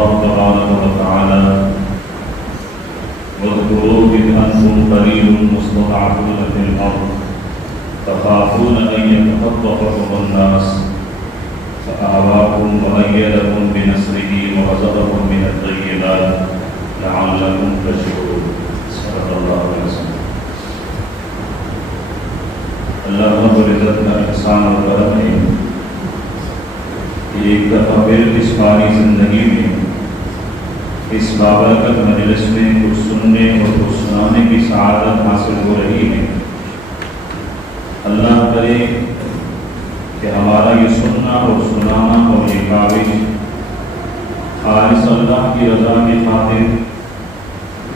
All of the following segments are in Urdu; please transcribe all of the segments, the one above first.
الله تبارك وتعالى واذكروا إذ أنتم قليل مستضعفون في الأرض تخافون أن يتخطفكم الناس فآواكم وأيدكم بنصره ورزقكم من الطيبات لعلكم تشكرون. صدق الله العظيم. اللہ رب العزت کا احسان اور کرم ہے کہ ایک دفعہ پھر اس پاری زندگی میں اس بابرکت مجلس میں کچھ سننے اور کچھ سنانے کی سعادت حاصل ہو رہی ہے. اللہ کرے کہ ہمارا یہ سننا اور سنانا اور یہ کاوش خالص اللہ کی رضا کی خاطر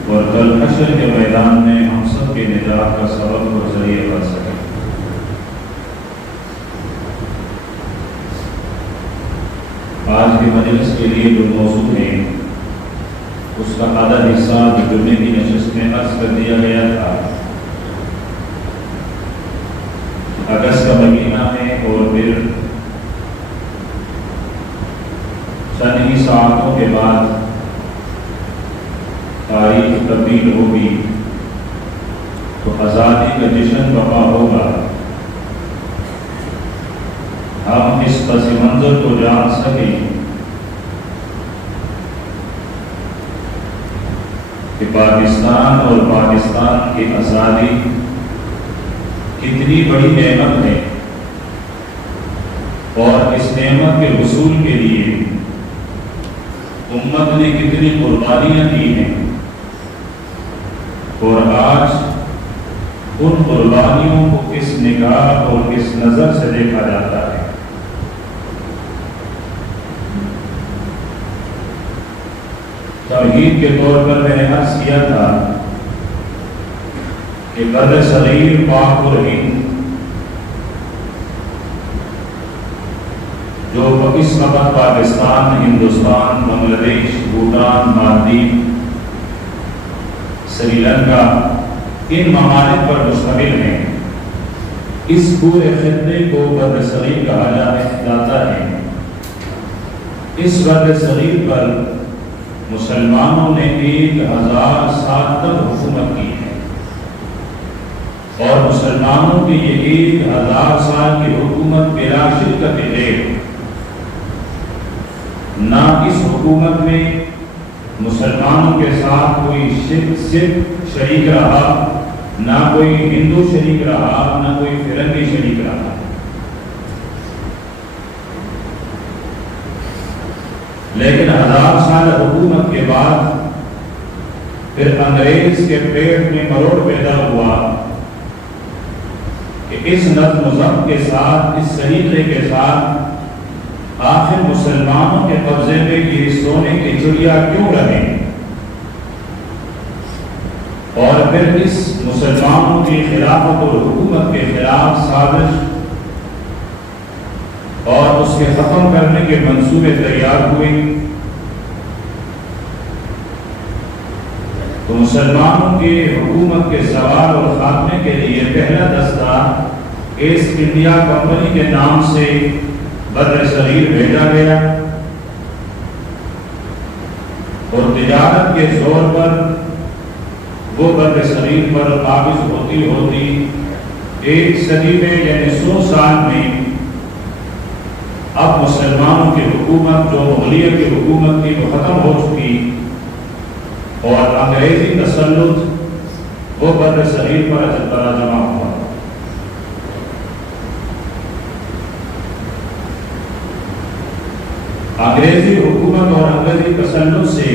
اور کل حشر کے میدان میں ہم سب کے نجات کا سبب اور ذریعہ بن سکے. آج کے مجلس کے لیے جو موضوع ہے اس کا آدھا حصہ جمعے کی نشست میں عرض کر دیا گیا تھا. اگست کا مہینہ ہے اور پھر چند ہی ساعتوں کے بعد تاریخ تبدیل ہوگی تو آزادی کا جشن برپا ہوگا. ہم اس پس منظر کو جان سکیں کہ پاکستان اور پاکستان کی آزادی کتنی بڑی نعمت ہے اور اس نعمت کے حصول کے لیے امت نے کتنی قربانیاں دی ہیں اور آج ان قربانیوں کو کس نگاہ اور کس نظر سے دیکھا جاتا ہے. تمہید کے طور پر میں نے عرض کیا تھا کہ بر صغیر پاک و ہند جو اس وقت پاکستان، ہندوستان، بنگلہ دیش، بھوٹان، مالدیپ، سری لنکا ان ممالک پر مشتمل ہیں، اس پورے خطے کو بر صغیر کہا جاتا ہے. اس بر صغیر پر مسلمانوں نے 1000 سال تک حکومت کی ہے اور مسلمانوں کی یہ 1000 سال کی حکومت بلا شرکت غیر، نہ اس حکومت میں مسلمانوں کے ساتھ کوئی صرف شریک رہا، نہ کوئی ہندو شریک رہا، نہ کوئی فرنگی شریک رہا. لیکن 1000 سال حکومت کے بعد پھر انگریز کے پیٹ میں مروڑ پیدا ہوا کہ اس نظم و ضبط کے ساتھ، اس سلیقے کے ساتھ آخر مسلمانوں کے قبضے میں یہ سونے کی چڑیا کیوں رہے، اور پھر اس مسلمانوں کی خلافت اور حکومت کے خلاف سازش اور اس کے ختم کرنے کے منصوبے تیار ہوئے. تو مسلمانوں کی حکومت کے زوال اور خاتمے کے لیے پہلا دستہ ایسٹ انڈیا کمپنی کے نام سے بر صغیر بھیجا گیا اور تجارت کے زور پر وہ بر صغیر پر قابض ہوتی ہوتی ایک صدی میں یعنی 100 سال میں اب مسلمانوں کی حکومت جو مغلیہ کی حکومت تھی وہ ختم ہو چکی اور انگریزی تسلط وہ بر صغیر پر جمع ہوا. انگریزی حکومت اور انگریزی تسلط سے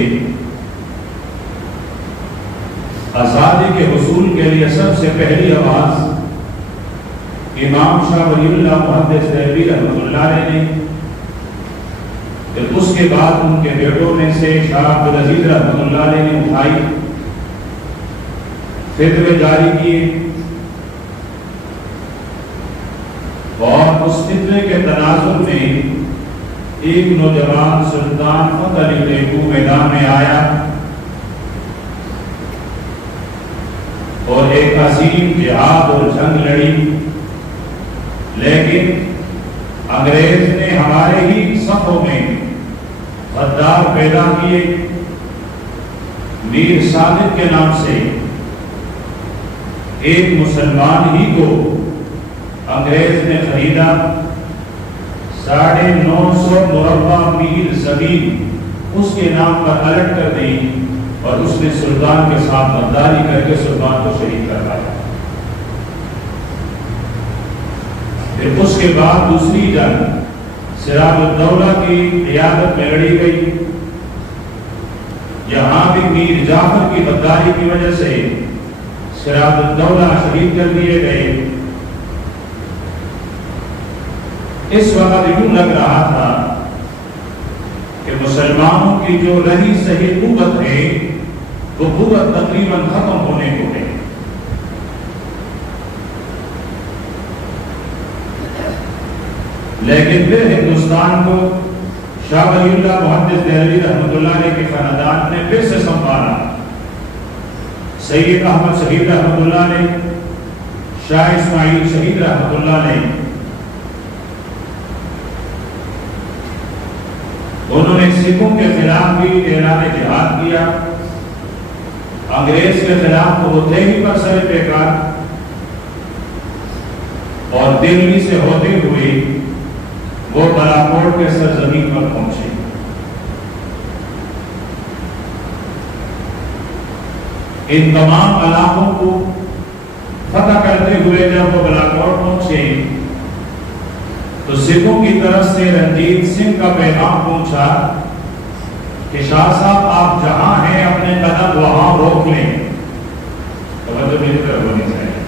آزادی کے حصول کے لیے سب سے پہلی آواز امام شاہ ولی اللہ محدث دہلوی رحمۃ اللہ علیہ نے، پھر اس کے بعد ان کے بیٹوں میں سے شاہ عبدالعزیز رحمۃ اللہ علیہ نے اٹھائی، فتوے جاری کیے اور اس فتوے کے تناظر میں ایک نوجوان سلطان فتح علی ٹیپو میدان میں آیا اور ایک عظیم جہاد اور جنگ لڑی. لیکن انگریز نے ہمارے ہی صفوں میں غدار پیدا کیے، میر صادق کے نام سے ایک مسلمان ہی کو انگریز نے خریدا، 950 مربع میل زمین اس کے نام پر الٹ کر دی اور اس نے سلطان کے ساتھ غداری کر کے سلطان کو شہید کروایا۔ پھر اس کے بعد دوسری جنگ سراج الدولہ کی قیادت میں لڑی گئی، یہاں بھی میر جعفر کی غداری کی وجہ سے سراج الدولہ شہید کر دیے گئے۔ اس وقت یوں لگ رہا تھا کہ مسلمانوں کی جو رہی صحیح قوت ہے وہ قوت تقریباً ختم ہونے کو ہے۔ لیکن پھر ہندوستان کو شاہ ولی اللہ محدث دہلوی رحمۃ اللہ علیہ کے خاندان نے پھر سے سنبھالا۔ سید احمد شہید رحمۃ اللہ علیہ، شاہ اسماعیل شہید رحمۃ اللہ علیہ، انہوں نے سکھوں کے خلاف بھی اعلان جہاد کیا، انگریز کے خلاف وہ تھے ہی پر سر پیکار، اور دلی سے ہوتے ہوئے وہ بالاکوٹ کے سرزمین پر پہنچے۔ ان تمام علاقوں کو فتح کرتے ہوئے جب وہ بالاکوٹ پہنچے تو سکھوں کی طرف سے رنجیت سنگھ کا پیغام پہنچا کہ شاہ صاحب آپ جہاں ہیں اپنے قدم وہاں روک لیں۔ توجہ میری طرف ہونی چاہیے،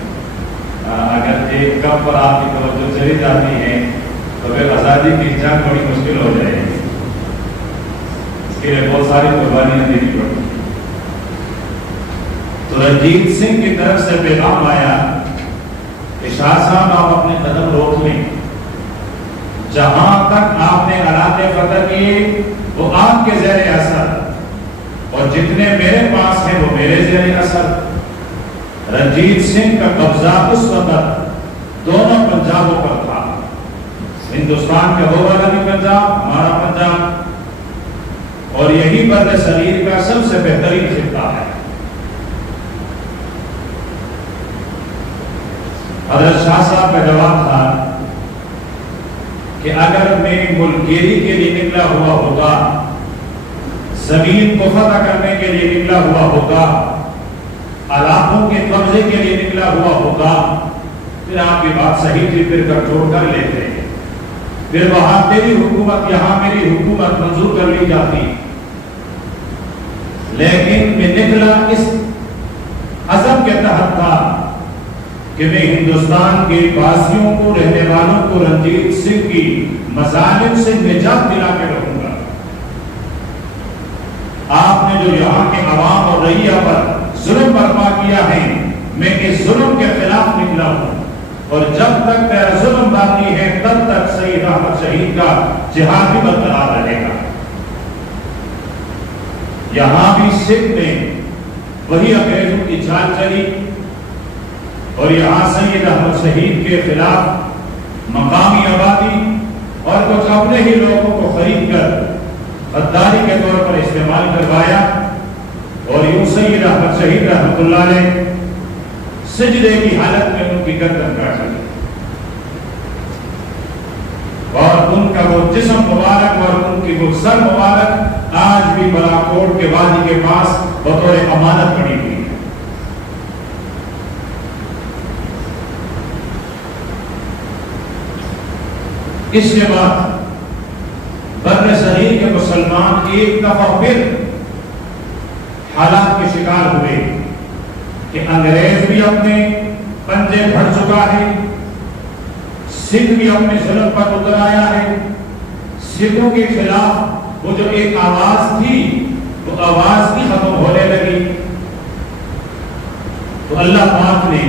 اگر ایک کم پر آپ کی توجہ چلی جاتی ہے تو پھر آزادی کی جنگ بڑی مشکل ہو جائے گی، اس کے لیے بہت ساری قربانیاں دینی پڑتی۔ تو رنجیت سنگھ کی طرف سے پیغام آیا کہ شاہ صاحب آپ اپنے قدم روک لیں، جہاں تک آپ نے علاقے فتح کیے وہ آپ کے زیر اثر، اور جتنے میرے پاس ہیں وہ میرے زیر اثر۔ رنجیت سنگھ کا قبضہ اس وقت دونوں پنجابوں پر تھا، ہندوستان کا وہ والا بھی پنجاب، ہمارا پنجاب، اور یہی بر صغیر کا سب سے بہترین خطہ ہے۔ حضرت شاہ صاحب کا جواب تھا کہ اگر میں ملکگیری کے لیے نکلا ہوا ہوگا، زمین کو فتح کرنے کے لیے نکلا ہوا ہوگا، علاقوں کے قبضے کے لیے نکلا ہوا ہوگا، پھر آپ کی بات صحیح تھی، پھر کنٹرول کر لیتے، پھر وہاں تیری حکومت یہاں میری حکومت منظور کر لی جاتی۔ لیکن میں نکلا اس عزم کے تحت تھا کہ میں ہندوستان کے باسیوں کو، رہنے والوں کو رنجیت سنگھ کی مظالم سے نجات دلا کے رکھوں گا۔ آپ نے جو یہاں کے عوام اور رعیہ پر ظلم برپا کیا ہے، میں اس ظلم کے خلاف نکلا ہوں، اور جب تک میرا ظلم باقی ہے تب تک سید احمد شہید کا جہاد بھی برقرار رہے گا۔ یہاں بھی سکھ میں وہی انگریزوں کی چال چلی، اور یہاں سید احمد شہید کے خلاف مقامی آبادی اور کچھ اپنے ہی لوگوں کو خرید کر غداری کے طور پر استعمال کروایا، اور یوں سید احمد شہید رحمۃ اللہ علیہ سجدے کی حالت میں ان کی گردن کاٹ لی، اور ان کا وہ جسم مبارک اور ان کی وہ سر مبارک آج بھی بالاکوٹ کے وادی کے پاس بطور امانت پڑی ہوئی ہے۔ اس کے بعد بر صغیر کے مسلمان ایک دفعہ پھر حالات کے شکار ہوئے کہ انگریز بھی اپنے پنجے بھر چکا ہے، سکھ بھی اپنے ظلم پر اتر آیا ہے، سکھوں کے خلاف وہ جو ایک آواز تھی وہ آواز بھی ختم ہونے لگی۔ تو اللہ پاک نے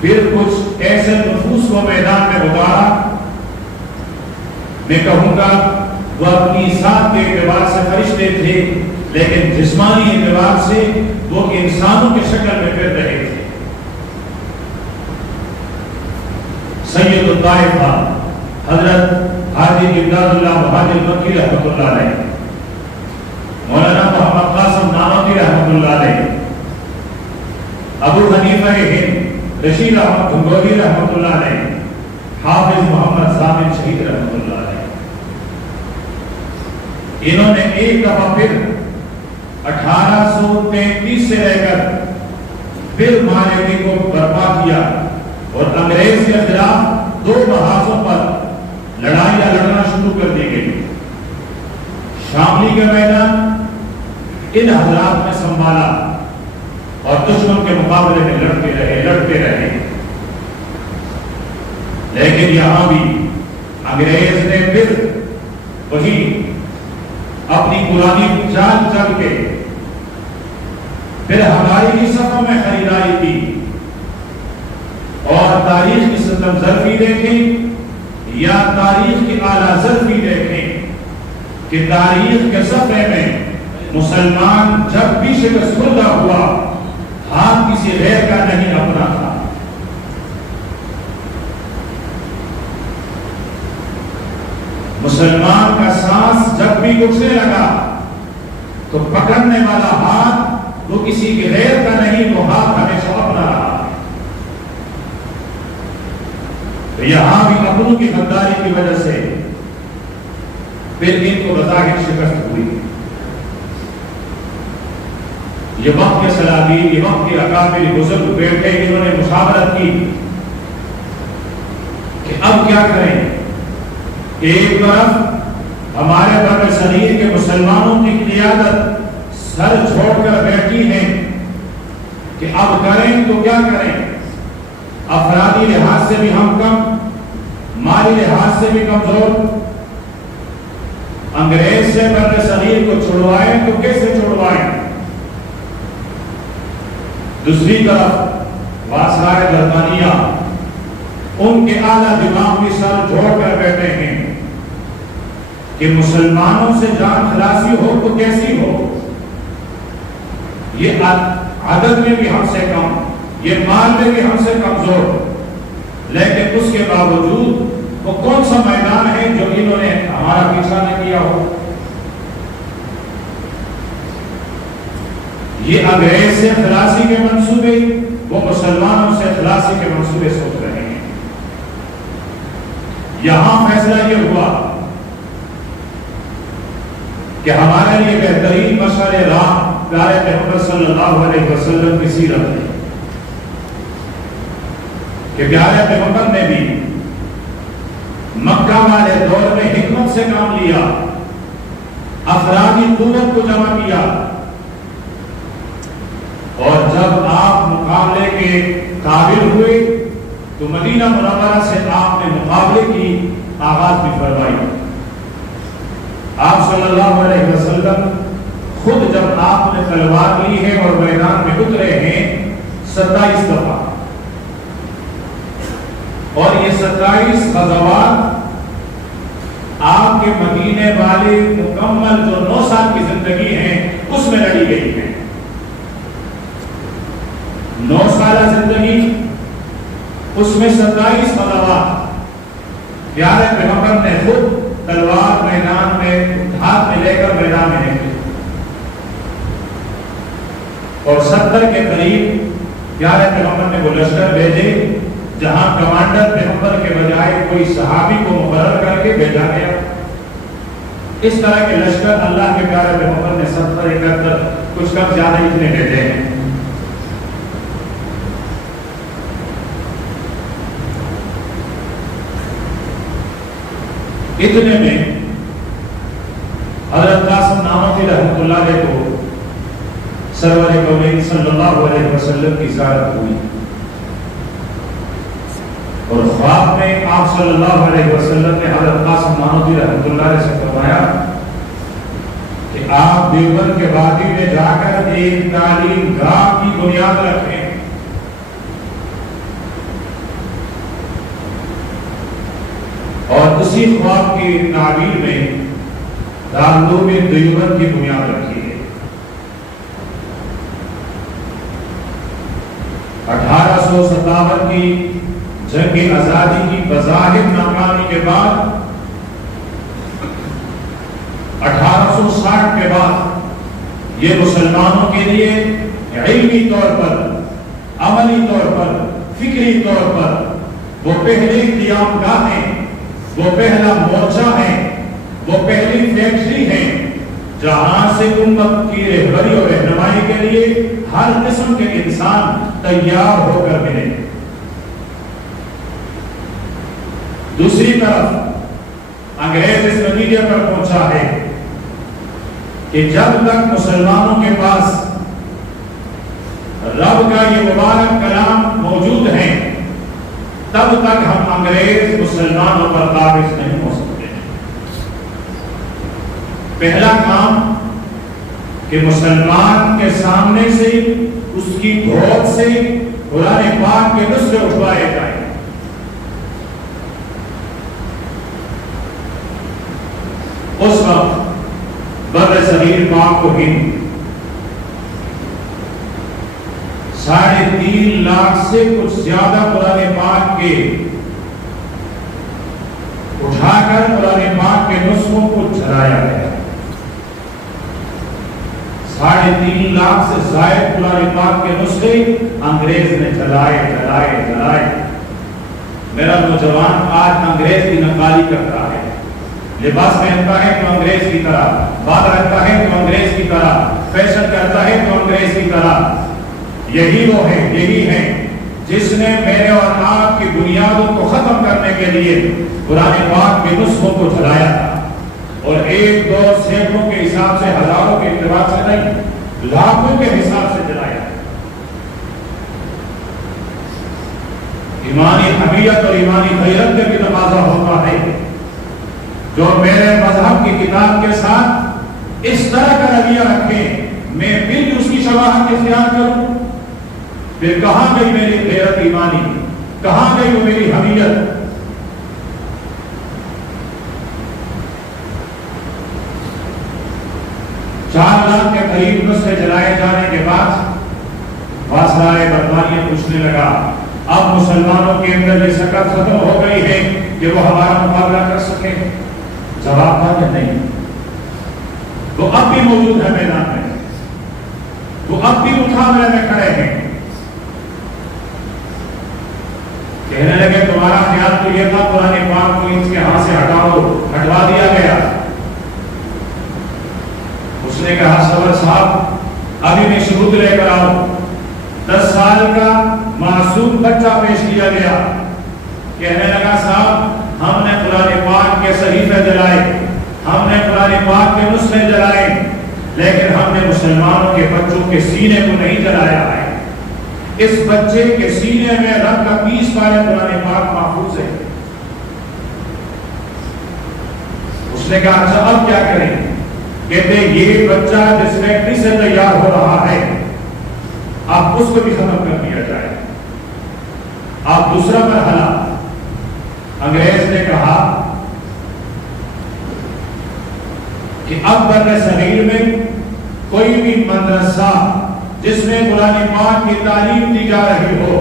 پھر کچھ ایسے نفوس کو میدان میں اتارا، میں کہوں گا وہ اپنی ذات کے اعتبار سے فرشتے تھے، لیکن جسمانی اعتبار سے وہ انسانوں کی شکل میں پھر رہے تھے۔ سید الطائفہ حضرت حاجی امداد اللہ مہاجر مکی رحمۃ اللہ علیہ، مولانا محمد قاسم نانوتوی رحمۃ اللہ علیہ، ابو حنیفہ ہند رشید احمد گنگوہی رحمۃ اللہ علیہ، حافظ محمد ضامن شہید رحمۃ اللہ علیہ، انہوں نے ایک دفعہ پھر 1833 سے لے کر پھر معرکے کو برپا کیا اور انگریز کے خلاف 2 محاذوں پر لڑائیاں لڑنا شروع کر دی گئی۔ شاملی کا میدان ان حضرات نے سنبھالا اور دشمن کے مقابلے میں لڑتے رہے، لیکن یہاں بھی انگریز نے پھر وہی اپنی پرانی چال چل کے پھر ہماری ہی صفوں میں خریداری کی، اور تاریخ کی ستم ظرفی دیکھیں یا تاریخ کی اعلیٰ ظرفی دیکھیں کہ تاریخ کے صفحے میں مسلمان جب بھی شکست خوردہ ہوا ہاتھ کسی غیر کا نہیں اپنا تھا۔ مسلمان کا سانس جب بھی گھٹنے لگا تو پکڑنے والا ہاتھ وہ کسی کے غیر کا نہیں، وہ ہاتھ ہمیشہ اپنا رہا۔ تو یہاں بھی اپنوں کی غداری کی وجہ سے پھر ان کو بظاہر شکست ہوئی۔ یہ وقت کے سلاطین، یہ وقت کے اکابر بزرگ بیٹھے، انہوں نے مشاورت کی کہ اب کیا کریں۔ ایک طرف ہمارے بر صغیر کے مسلمانوں کی قیادت سر چھوڑ کر بیٹھی ہے کہ اب کریں تو کیا کریں، افرادی لحاظ سے بھی ہم کم، مالی لحاظ سے بھی کمزور، انگریز سے بر صغیر کو چھڑوائیں تو کیسے چھڑوائیں۔ دوسری طرف واسرائے برطانیہ، ان کے اعلیٰ دماغ بھی سر جوڑ کر بیٹھے ہیں کہ مسلمانوں سے جان خلاصی ہو تو کیسی ہو، یہ عدد میں بھی ہم سے کم، یہ مال میں بھی ہم سے کمزور، لیکن اس کے باوجود وہ کون سا میدان ہے جو انہوں نے ہمارا پیچھا نہ کیا ہو۔ یہ انگریز سے خلاصی کے منصوبے، وہ مسلمانوں سے خلاصی کے منصوبے سوچ رہے ہیں۔ یہاں فیصلہ یہ ہوا کہ ہمارے لیے بہترین مشعل راہ پیارے پیغمبر صلی اللہ علیہ وسلم کی سیرت ہے کہ پیارے پیغمبر نے بھی مکہ والے دور میں حکمت سے کام لیا، افرادی قوت کو جمع کیا، اور جب آپ مقابلے کے قابل ہوئے تو مدینہ منورہ سے آپ نے مقابلے کی آغاز بھی فرمائی۔ آپ صلی اللہ علیہ وسلم خود جب آپ نے تلوار لی ہے اور میدان میں اترے ہیں 27 دفعہ، اور یہ 27 غزوات آپ کے مدینے والے مکمل جو 9 سال کی زندگی ہے اس میں لڑی گئی ہے۔ 9 سالہ زندگی، اس میں 27 غزوات پیارے پیغمبر نے خود تلوار میدان میں ہاتھ میں لے کر میدان میں نکلی، اور 70 کے قریب پیارے پیغمبر نے وہ لشکر بھیجے جہاں کمانڈر پیغمبر کے بجائے کوئی صحابی کو مقرر کر کے بھیجا گیا۔ اس طرح کے لشکر اللہ کے پیارے پیغمبر نے 70 71 کچھ کم زیادہ اتنے بھیجے ہیں۔ اتنے میں حضرت قاسم نانوتوی رحمۃ اللہ علیہ کو سرور کونین صلی اللہ علیہ وسلم کی زیارت ہوئی، اور خواب میں آپ صلی اللہ علیہ وسلم نے حضرت قاسم نانوتوی رحمۃ اللہ علیہ سے فرمایا کہ آپ دیوبند کے وادی میں جا کر ایک تعلیم گاہ کی بنیاد رکھیں۔ اور اسی خواب کی تعبیر میں دارالعلوم دیوبند کی بنیاد رکھی ہے۔ 1857 کی جنگ آزادی کی بظاہر ناکامی کے بعد 560 کے بعد یہ مسلمانوں کے لیے علمی طور پر، عملی طور پر، فکری طور پر وہ پہلی قیام گاہیں، وہ پہلا مورچہ ہے، وہ پہلی فیکٹری ہے جہاں سے امت کی رہبری اور رہنمائی کے لیے ہر قسم کے انسان تیار ہو کر ملے۔ دوسری طرف انگریز اس نتیجے پر پہنچا ہے کہ جب تک مسلمانوں کے پاس رب کا یہ مبارک کلام موجود ہے تب تک ہم انگریز مسلمانوں پر قابض نہیں ہو سکتے۔ پہلا کام کہ مسلمان کے سامنے سے اس کی گود سے قرآن پاک کے نسخے اٹھوائے جائیں۔ اس وقت بر صغیر پاک و ہند 3.5 لاکھ سے کچھ زیادہ قرآن پاک کے اٹھا کر قرآن پاک کے نسخوں کو جلایا گیا۔ 3.5 لاکھ سے زائد قرآن پاک کے نسخے انگریز نے جلائے۔ میرا نوجوان آج انگریز کی نقالی کرتا ہے، لباس پہنتا ہے تو انگریز کی طرح، بات رکھتا ہے تو انگریز کی طرح، فیشن کرتا ہے تو انگریز کی طرح۔ یہی وہ ہے، یہی ہے جس نے میرے اور آپ کی بنیادوں کو ختم کرنے کے لیے قرآن پاک کے نسخوں کو جلایا تھا، اور 1 2 سینکڑوں کے حساب سے، ہزاروں کے اعتبار سے نہیں، لاکھوں کے حساب سے جلایا۔ ایمانی حمیت اور ایمانی غیرت کا بھی تقاضا ہوتا ہے جو میرے مذہب کی کتاب کے ساتھ اس طرح کا رویہ رکھے، میں پھر بھی اس کی شباہت اختیار کروں، پھر کہاں گئی میری غیرت ایمانی، کہاں گئی وہ میری حمیت؟ 4 لاکھ کے قریب نسخے جلائے جانے کے بعد واسرائے برطانیہ پوچھنے لگا، اب مسلمانوں کے اندر یہ سکت ختم ہو گئی ہے کہ وہ ہمارا مقابلہ کر سکے؟ جواب تھا کہ نہیں، وہ اب بھی موجود ہے میدان میں، وہ اب بھی مقابلے میں کھڑے ہیں۔ کہنے لگے تمہارا خیال تو یہ تھا قرآن پاک کو اس کے ہاتھ سے ہٹوا دیا گیا۔ اس نے کہا صبر صاحب، ابھی میں ثبوت لے کر آؤں۔ 10 سال کا معصوم بچہ پیش کیا گیا، کہنے لگا صاحب ہم نے قرآن پاک کے صحیفے جلائے، ہم نے قرآن پاک کے نسخے جلائے، لیکن ہم نے مسلمانوں کے بچوں کے سینے کو نہیں جلایا ہے۔ اس بچے کے سینے میں رب کا 20 پارے قرآن پاک محفوظ ہے۔ اس نے کہا اچھا اب کیا کریں؟ کہتے یہ بچہ جس فیکٹری سے تیار ہو رہا ہے آپ اس کو بھی ختم کر دیا جائے۔ آپ دوسرا مرحلہ، انگریز نے کہا کہ اب بر صغیر میں کوئی بھی مدرسہ جس میں قرآن پاک کی تعلیم دی جا رہی ہو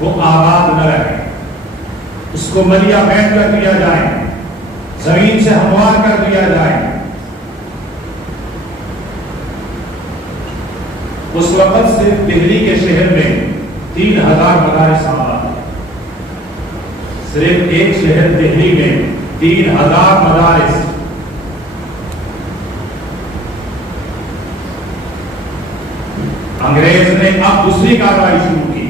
وہ آباد نہ رہے، اس کو ملیا بیٹھ کر دیا جائے، زمین سے ہموار کر دیا جائے۔ اس وقت صرف دہلی کے شہر میں 3000 مدارس آباد ہیں، صرف ایک شہر دہلی میں 3000 مدارس۔ انگریز نے اب دوسری کارروائی شروع کی،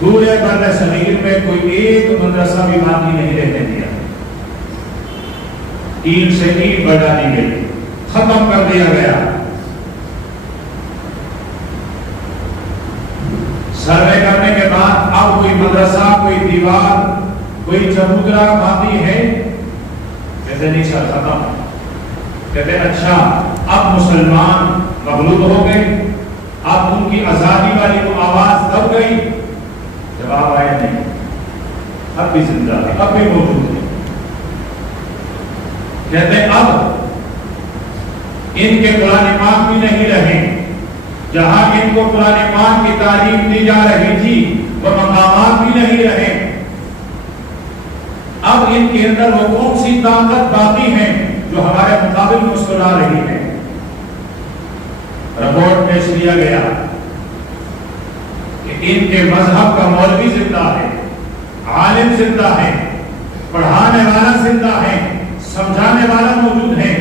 پورے بر صغیر میں کوئی ایک مدرسہ بھی باقی نہیں رہنے دیا، اینٹ سے اینٹ بڑھا دی گئی، ختم کر دیا گیا۔ سروے کرنے کے بعد اب کوئی مدرسہ، کوئی دیوار، کوئی چبوترا باقی ہے؟ کہتے نہیں سر ختم۔ کہتے اچھا اب مسلمان مغلوب ہو گئے، اب ان کی آزادی والی وہ آواز دب گئی؟ جواب آیا نہیں، اب بھی زندہ ہے، اب بھی موجود ہے۔ کہتے اب ان کے قرآن پاک بھی نہیں رہے، جہاں ان کو قرآن پاک کی تعلیم دی جا رہی تھی وہ مقامات بھی نہیں رہے۔ اب ان کے اندر وہ کون سی طاقت باقی ہیں جو ہمارے مقابل مسکرا رہی ہے؟ رپورٹ پیش کیا گیا کہ ان کے مذہب کا مولوی زندہ ہے، عالم زندہ ہے، پڑھانے والا زندہ ہے، سمجھانے والا موجود ہے،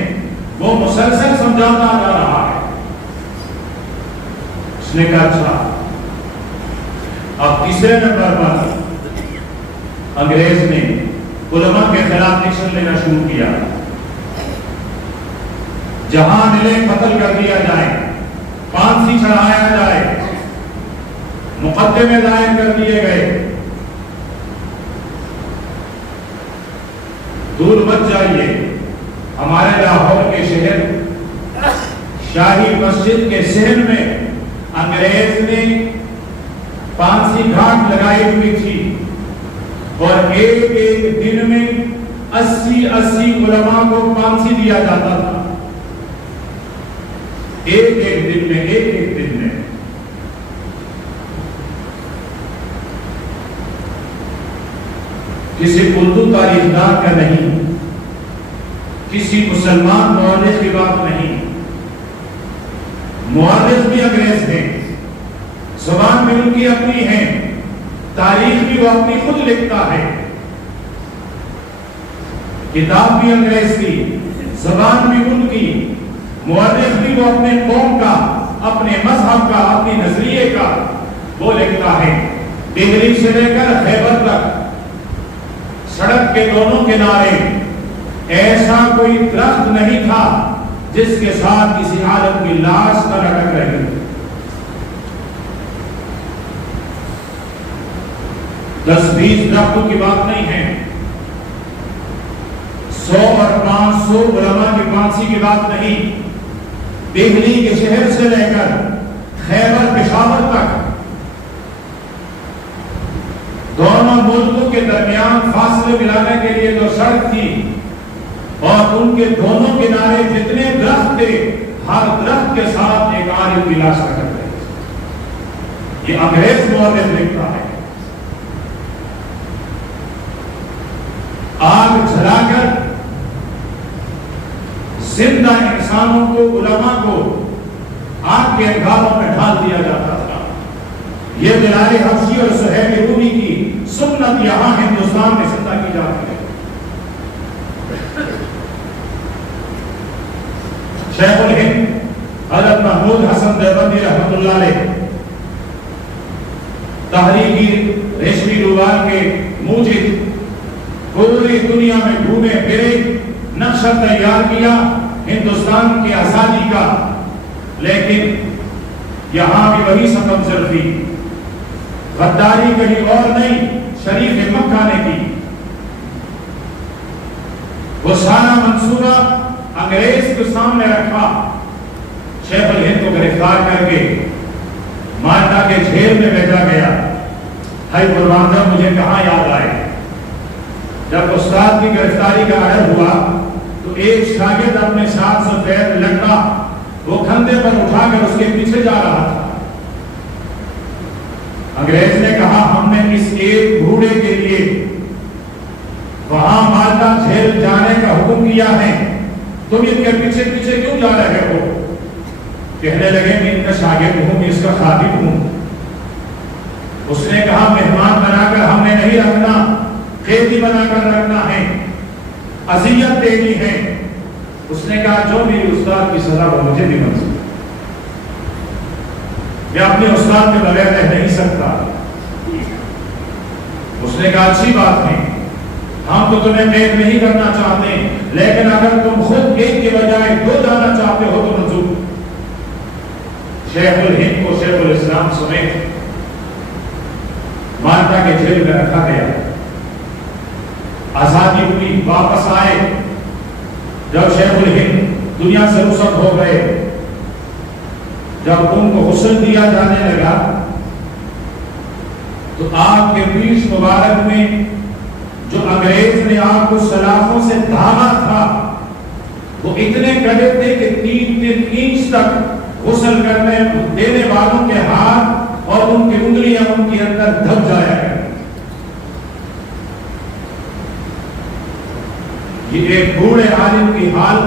وہ مسلسل سمجھاتا جا رہا ہے۔ اس نے کہا اچھا، اب تیسرے نمبر پر انگریز نے علماء کے خلاف ایکشن لینا شروع کیا، جہاں ملے قتل کر دیا جائے، پھانسی چڑھایا جائے، مقدمے دائر کر دیے گئے۔ دور مت جائیے، ہمارے لاہور کے شہر شاہی مسجد کے صحن میں انگریز نے پھانسی گھاٹ لگائی ہوئی تھی، اور ایک ایک دن میں 80 علماء کو پھانسی دیا جاتا تھا، ایک ایک دن میں۔ کسی اردو تاریخدان کا نہیں، کسی مسلمان مورخ کی بات نہیں، مورخ بھی انگریز ہیں، زبان بھی ان کی اپنی ہے، تاریخ بھی وہ اپنی خود لکھتا ہے، کتاب بھی انگریز کی، زبان بھی ان کی، مورخ بھی وہ اپنے قوم کا، اپنے مذہب کا، اپنے نظریے کا وہ لکھتا ہے۔ دہلی سے لے کر خیبر تک سڑک کے دونوں کنارے ایسا کوئی درخت نہیں تھا جس کے ساتھ کسی عالم کی لاش نہ لٹک رہی۔ 10-20 درختوں کی بات نہیں ہے، 100 اور 500 علماء کی پھانسی کی بات نہیں۔ دہلی کے شہر سے لے کر خیبر پشاور تک دونوں ملکوں کے درمیان فاصلے ملانے کے لیے جو سڑک تھی اور ان کے دونوں کنارے جتنے درخت تھے، ہر درخت کے ساتھ ایک عالم کی لاش رکھ رہے تھے۔ یہ انگریز مورخ لکھتا ہے۔ آگ جلا کر زندہ انسانوں کو، علماء کو آگ کے انگاروں میں ڈال دیا جاتا تھا۔ یہ بلال حبشی اور سہیل رومی کی سنت یہاں ہندوستان میں زندہ کی جاتی ہے۔ شیخ الہند حضرت محمود حسن دیوبندی رحمۃ اللہ علیہ تحریکی ریشمی روال کے موجد پوری دنیا میں گھومے پھرے، نقشہ تیار کیا ہندوستان کی آزادی کا، لیکن یہاں بھی وہی ستم زرفی، غداری کہیں اور نہیں، شریف مکہ نے کی۔ وہ سارا منصوبہ انگریز کے سامنے رکھا، شیخ الہند کو گرفتار کر کے مالٹا کے جیل میں بھیجا گیا۔ ہائی قربان صاحب، مجھے کہاں یاد آئے، جب استاد کی گرفتاری کا عہد ہوا تو ایک شاگرد اپنے ساتھ سفید لڑکا وہ کندھے پر اٹھا کر اس کے پیچھے جا رہا تھا۔ انگریز نے کہا ہم نے اس ایک بوڑھے کے لیے وہاں مالٹا جیل جانے کا حکم کیا ہے، تم ان کے پیچھے پیچھے کیوں جا رہے ہو؟ کہنے لگے میں ان کا شاگرد ہوں، اس کا خادم ہوں۔ اس نے کہا مہمان بنا کر ہم نے نہیں رکھنا، قیدی بنا کر رکھنا ہے، اذیت دینی ہے۔ اس نے کہا جو میری استاد کی سزا وہ مجھے بھی منظور، میں اپنے استاد کے بغیر رہ نہیں سکتا۔ اس نے کہا اچھی بات ہے، ہم تو تمہیں قید نہیں کرنا چاہتے، لیکن اگر تم خود ایک کے بجائے 2 جانا چاہتے ہو تو منظور۔ شیخ الہند کو شیخ الاسلام سمیت مالٹا کے جیل میں رکھا گیا۔ آزادی ہوئی، واپس آئے، جب شیخ الہند دنیا سے رخصت ہو گئے، جب ان کو غسل دیا جانے لگا تو آپ کے پیش مبارک میں جو انگریز نے آپ کو سلاخوں سے دھاگا تھا وہ اتنے کڑے تھے کہ 3 انچ تک غسل کرنے دینے والوں کے ہاتھ اور ان کی انگلیاں ان کے اندر دب جایا کرتی۔ یہ ایک بوڑھے عالم کی حال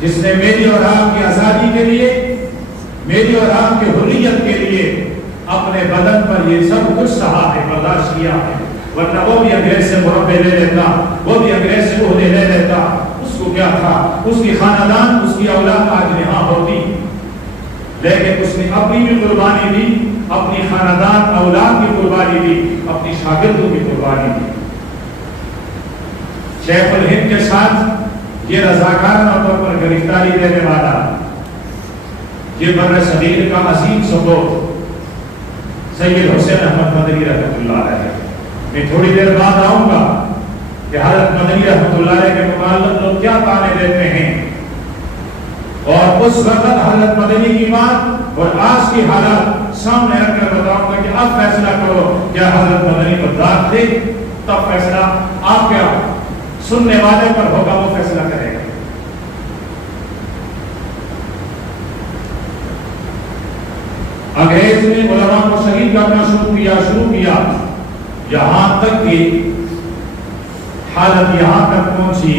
جس نے میری اور آپ کی آزادی کے لیے، میری اور آپ کی حریت کے لیے اپنے بدن پر یہ سب کچھ سہا ہے، برداشت کیا ہے، ورنہ وہ بھی انگریز سے مربع لے لیتا، وہ بھی انگریز سے عہدے لے لیتا، اس کو کیا تھا، اس کی خاندان، اس کی اولاد آج یہاں ہوتی، لیکن اس نے اپنی بھی قربانی دی، اپنی خاندان اولاد کی قربانی دی، اپنی شاگردوں کی قربانی دی۔ شیخ الہند کے ساتھ یہ رضاکارانہ طور پر گرفتاری دینے والا، یہ بر صغیر کا عظیم سپوت سید حسین احمد مدنی رحمۃ اللہ علیہ، میں تھوڑی دیر بعد آؤں گا کہ حضرت مدنی رحمۃ اللہ علیہ کے متعلق لوگ کیا تانے دیتے ہیں، اور اس وقت حضرت مدنی کی بات اور آج کی حالات سامنے رکھ کر بتاؤں گا کہ اب فیصلہ کرو، کیا حضرت مدنی غدار تھے؟ تب فیصلہ آپ کیا سننے والے پر ہوگا، وہ فیصلہ کرے گا۔ انگریز نے علماء کو شہید کرنا شروع کیا، یہاں تک کہ حالت یہاں تک پہنچی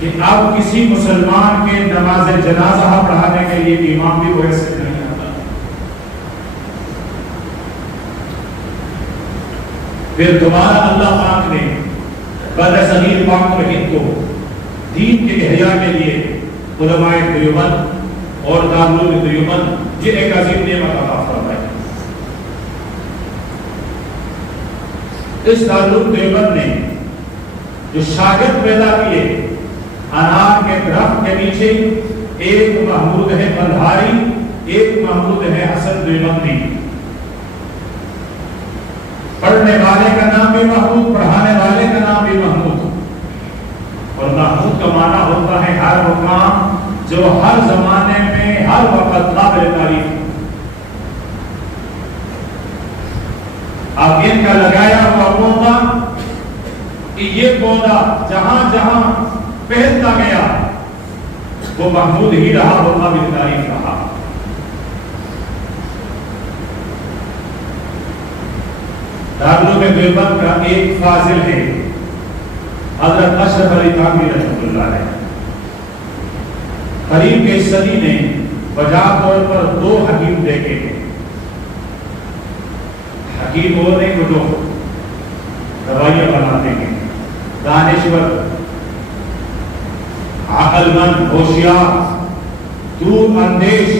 کہ اب کسی مسلمان کے نماز جنازہ پڑھانے کے لیے امام بھی ویسے نہیں آتا۔ پھر دوبارہ اللہ پاک نے بر صغیر پاک و ہند کو دین کے احیاء کے لیے علماء دیوبند اور دارالعلوم دیوبند یہ ایک عظیم نعمت عطا فرمائی۔ اس دارالعلوم دیوبند نے جو شاگرد پیدا کیے، انار کے درخت کے نیچے ایک محمود ہے بلہاری، ایک محمود ہے حسن دیوبندی، پڑھنے والے کا نام بھی محمود، پڑھانے والے کا نام بھی محمود، اور محمود کا معنی ہوتا ہے ہر وہ کام جو ہر زمانے میں ہر وقت قابل تعریف۔ اب ان کا لگایا ہوا پودا کہ یہ پودا جہاں جہاں پھیلتا گیا وہ محمود ہی رہا، وہ قابل تعریف رہا۔ دارالعلوم دیوبند کا ایک فاضل ہے حضرت اشرف علی تھانوی رحمۃ اللہ علیہ، قریب کے صدی نے وجہ طور پر دو حکیم دیکھے۔ حکیم وہ نہیں وہ جو دوائیاں بناتے ہیں، دانشور، عقل مند، ہوشیار، دور اندیش۔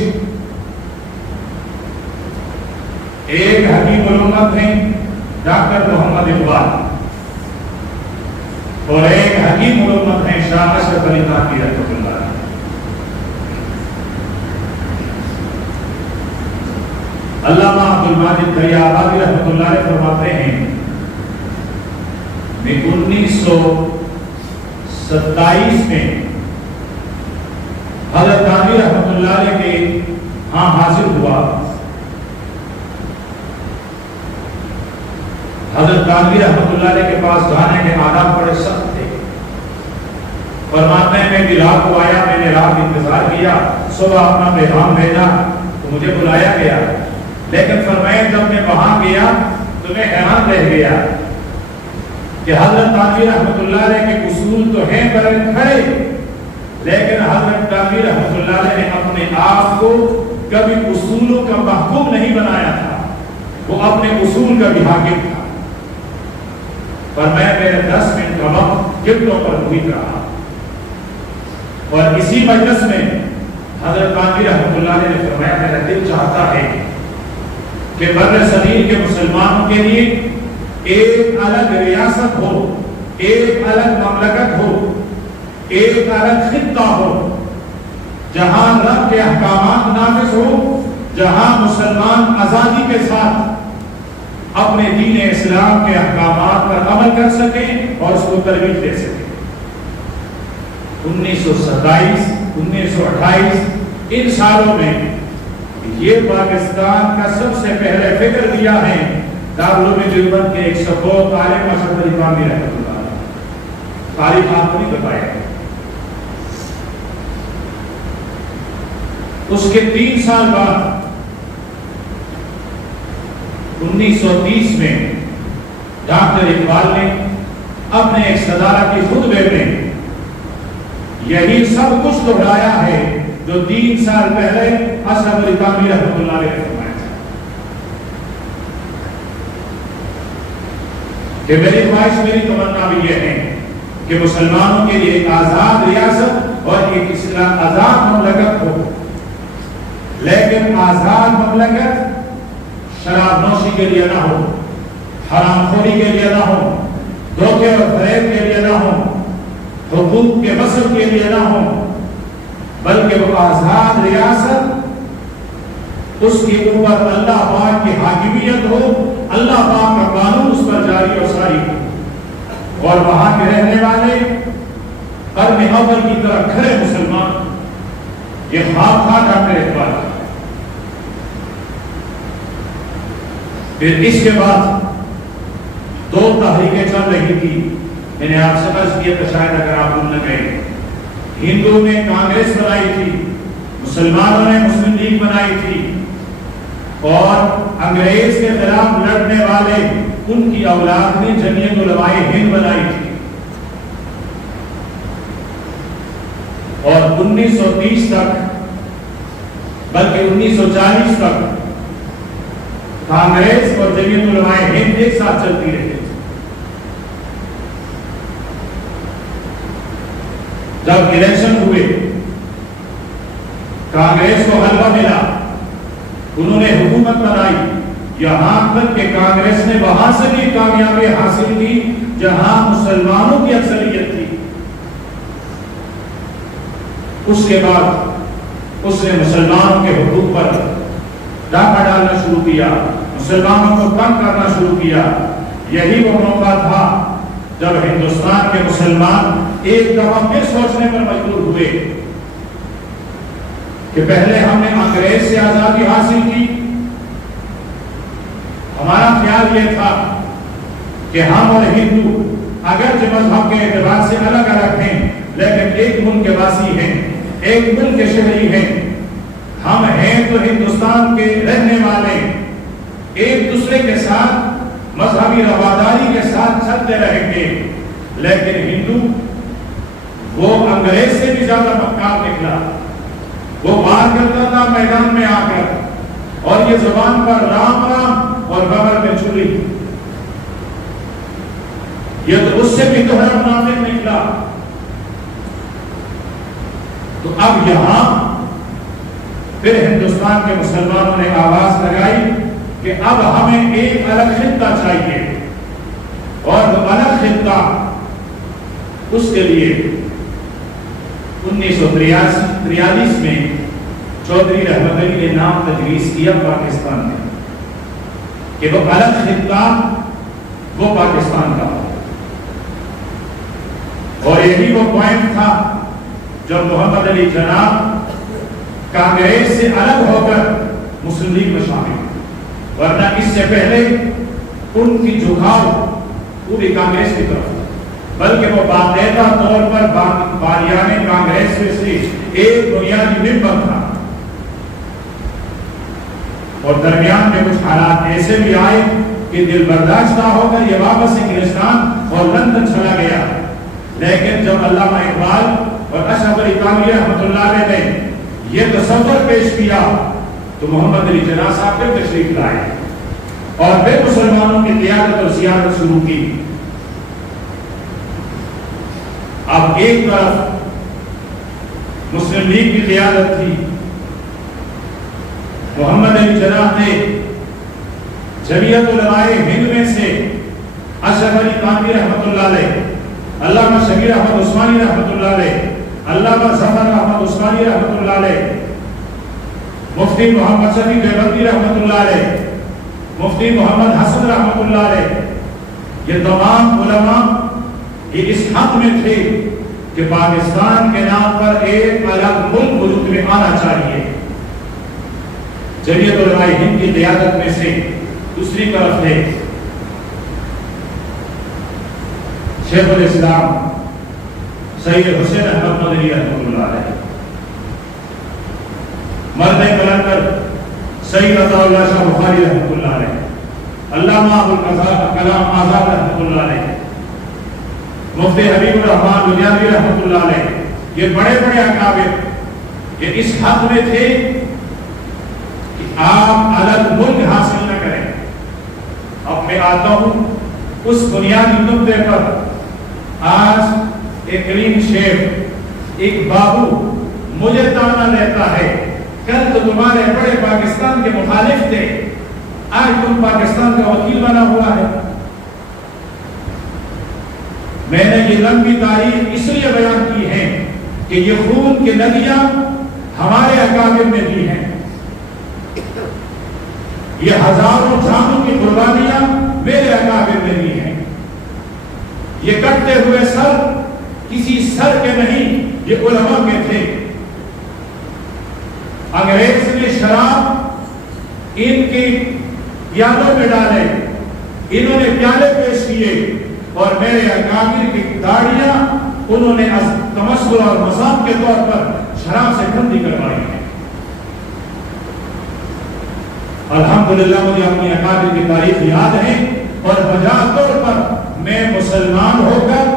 ایک حکیم علومت ہیں ڈاکٹر محمد اقبال، اور ایک حکیم علومت ہیں شاہ اشرف علی تھانوی رحمۃ اللہ علیہ۔ علامہ عبد الماجد دریابادی رحمۃ اللہ علیہ فرماتے ہیں میں 1927 میں حضرت تھانوی رحمۃ اللہ علیہ کے ہاں حاضر ہوا۔ حضرت تھانوی رحمۃ اللہ علیہ کے پاس جانے کے آداب بڑے سخت تھے۔ فرماتے ہیں میں بھی رات کو آیا، میں نے رات انتظار کیا، صبح اپنا پیغام بھیجا تو مجھے بلایا گیا، لیکن فرمایا جب میں وہاں گیا تو میں حیران رہ گیا کہ حضرت تھانوی رحمۃ اللہ علیہ کے اصول تو ہیں پر کھڑے، لیکن حضرت تھانوی رحمۃ اللہ علیہ نے اپنے آپ کو کبھی اصولوں کا محکوم نہیں بنایا تھا، وہ اپنے اصول کا بھی حاکم تھا۔ پر میں میرے 10 منٹ کا وقت گفتوں پر محیط رہا، اور اسی مجلس میں حضرت تھانوی رحمۃ اللہ علیہ نے فرمایا میرا دل چاہتا ہے کہ بر صغیر کے مسلمانوں کے لیے ایک الگ ریاست ہو، ایک الگ مملکت ہو، ایک الگ خطہ ہو، جہاں رب کے احکامات نافذ ہو، جہاں مسلمان آزادی کے ساتھ اپنے دین اسلام کے احکامات پر عمل کر سکیں اور اس کو ترویج دے سکیں۔ 1927 1928 ان سالوں میں یہ پاکستان کا سب سے پہلے فکر دیا ہے دارالعلوم دیوبند کے ایک سپوت عالم اشرف علی تھانوی رحمۃ اللہ علیہ۔ تاریخ آپ کو نہیں بتایا۔ اس کے 3 سال بعد 1930 میں ڈاکٹر اقبال نے اپنے ایک صدارتی خطبے میں یہی سب کچھ دہرایا ہے جو 3 سال پہلے اشرف علی تھانوی رحمۃ اللہ علیہ نے فرمایا تھا کہ میری خواہش، میری تمنا بھی یہ ہے کہ مسلمانوں کے لیے ایک آزاد ریاست اور ایک آزاد مملکت ہو، لیکن آزاد مملکت شراب نوشی کے لیے نہ ہو، حرام خوری کے لیے نہ ہو، دھوکے اور فریب کے لیے نہ ہو، حقوق کے مصرف کے لیے نہ ہو، بلکہ وہ آزاد ریاست اس کے اوپر اللہ پاک کی حاکمیت ہو، اللہ پاک کا قانون اس پر جاری اور ساری ہو، اور وہاں کے رہنے والے قرن اول کی طرح کھڑے مسلمان یہ خواب تھا ڈاکٹر اقبال۔ پھر اس کے بعد 2 تحریکیں چل رہی تھی، میں نے آپ سے عرض کیا تو شاید اگر آپ بھول نہ گئے، ہندوؤں نے کانگریس بنائی تھی، مسلمانوں نے مسلم لیگ بنائی تھی، اور انگریز کے خلاف لڑنے والے ان کی اولاد نے جمعیت علماء ہند بنائی تھی، اور 1930 تک بلکہ 1940 تک کانگریس اور جمعیت علماء ہند ایک ساتھ چلتی رہی۔ جب الیکشن ہوئے کانگریس کو غلبہ ملا، انہوں نے حکومت بنائی، یہاں تک کہ کانگریس نے وہاں سے بھی کامیابی حاصل کی جہاں مسلمانوں کی اکثریت تھی۔ اس کے بعد اس نے مسلمانوں کے حقوق پر ڈاکہ ڈالنا شروع کیا، مسلمانوں کو تنگ کرنا شروع کیا۔ یہی وہ موقع تھا جب ہندوستان کے مسلمان ایک دفعہ پھر سوچنے پر مجبور ہوئے کہ پہلے ہم نے انگریز سے آزادی حاصل کی، ہمارا خیال یہ تھا کہ ہم اور ہندو اگرچہ مذہب کے اعتبار سے الگ الگ ہیں لیکن ایک ملک کے واسی ہیں، ایک ملک کے شہری ہیں، ہم ہیں تو ہندوستان کے رہنے والے، ایک دوسرے کے ساتھ مذہبی رواداری کے ساتھ چلتے رہیں گے۔ لیکن ہندو وہ انگریز سے بھی زیادہ مکار نکلا، وہ بات کرتا تھا میدان میں آ کر، اور یہ زبان پر رام رام اور بغل میں چھری، یہ تو اس سے بھی دوہرا منافق نکلا۔ تو اب یہاں پھر ہندوستان کے مسلمانوں نے آواز لگائی کہ اب ہمیں ایک الگ خطہ چاہیے، اور وہ الگ خطہ اس کے لیے 1943 میں چودھری رحمت علی نے نام تجویز کیا پاکستان میں کہ وہ الگ خطہ وہ پاکستان کا ہو، اور یہی وہ پوائنٹ تھا جب محمد علی جناح کانگریس سے الگ ہو کر مسلم لیگ میں شامل ہوئے، ورنہ اس سے پہلے ان کی جھکاؤ پوری کانگریس کی طرف، بلکہ وہ باقاعدہ طور پر باریان کانگریس میں سے ایک بنیادی ممبر تھا۔ اور درمیان میں کچھ حالات ایسے بھی آئے کہ دل برداشت نہ ہو کر یہ واپس انگلستان اور لندن چلا گیا، لیکن جب علامہ اقبال اور اشرف علی تھانوی رحمۃ اللہ علیہ نے یہ تصور پیش کیا تو محمد علی جناح صاحب پھر تشریف لائے اور پھر مسلمانوں کی قیادت اور سیاست شروع کی۔ اب ایک طرف مسلم لیگ کی قیادت تھی، محمد علی جناح نے جمعیت علماء ہند میں سے اشرف علی تھانوی رحمۃ اللہ علیہ، علامہ شبیر احمد عثمانی رحمۃ اللہ علیہ، علامہ ظفر احمد عثمانی رحمۃ اللہ علیہ، مفتی محمد شفیع دیوبندی رحمۃ اللہ علیہ، مفتی محمد حسن رحمۃ اللہ علیہ، یہ تمام علماء یہ اس حق میں تھے کہ پاکستان کے نام پر ایک الگ ملک وجود میں آنا چاہیے۔ جمعیت علماء ہند کی قیادت میں سے دوسری طرف تھے شیخ الاسلام سید حسین احمد مدنی رحمۃ اللہ علیہ، مرد کلندر سید عطا اللہ شاہ بخاری رحمۃ اللہ علیہ، علامہ ابوالکلام آزاد رحمۃ اللہ علیہ، مفتی حبیب الرحمان لدھیانوی رحمۃ اللہ علیہ، یہ بڑے بڑے اکابر یہ اس حد میں تھے کہ آپ الگ ملک حاصل نہ کریں. اب میں آتا ہوں اس بنیادی نقطے پر. آج ایک کلین شیخ ایک بابو مجھے تانا لیتا ہے کل تو تمہارے بڑے پاکستان کے مخالف تھے, آج تم پاکستان کا وکیل بنا ہوا ہے. میں نے یہ لمبی تاریخ اس لیے بیان کی ہے کہ یہ خون کی ندیاں ہمارے اکابر میں بھی ہیں. یہ ہزاروں جانوں کی قربانیاں میرے اکابر میں بھی ہیں. یہ کٹتے ہوئے سر کسی سر کے نہیں, یہ علماء کے تھے. انگریز نے شراب ان کی پیالوں میں ڈالے, انہوں نے پیالے پیش کیے اور میرے اکابر کی داڑیاں انہوں نے تمثل اور مذاق کے طور پر شراب سے بندی کروائی ہے. الحمدللہ مجھے اپنی اکابر کی تاریخ یاد ہے اور بجا طور پر میں مسلمان ہو کر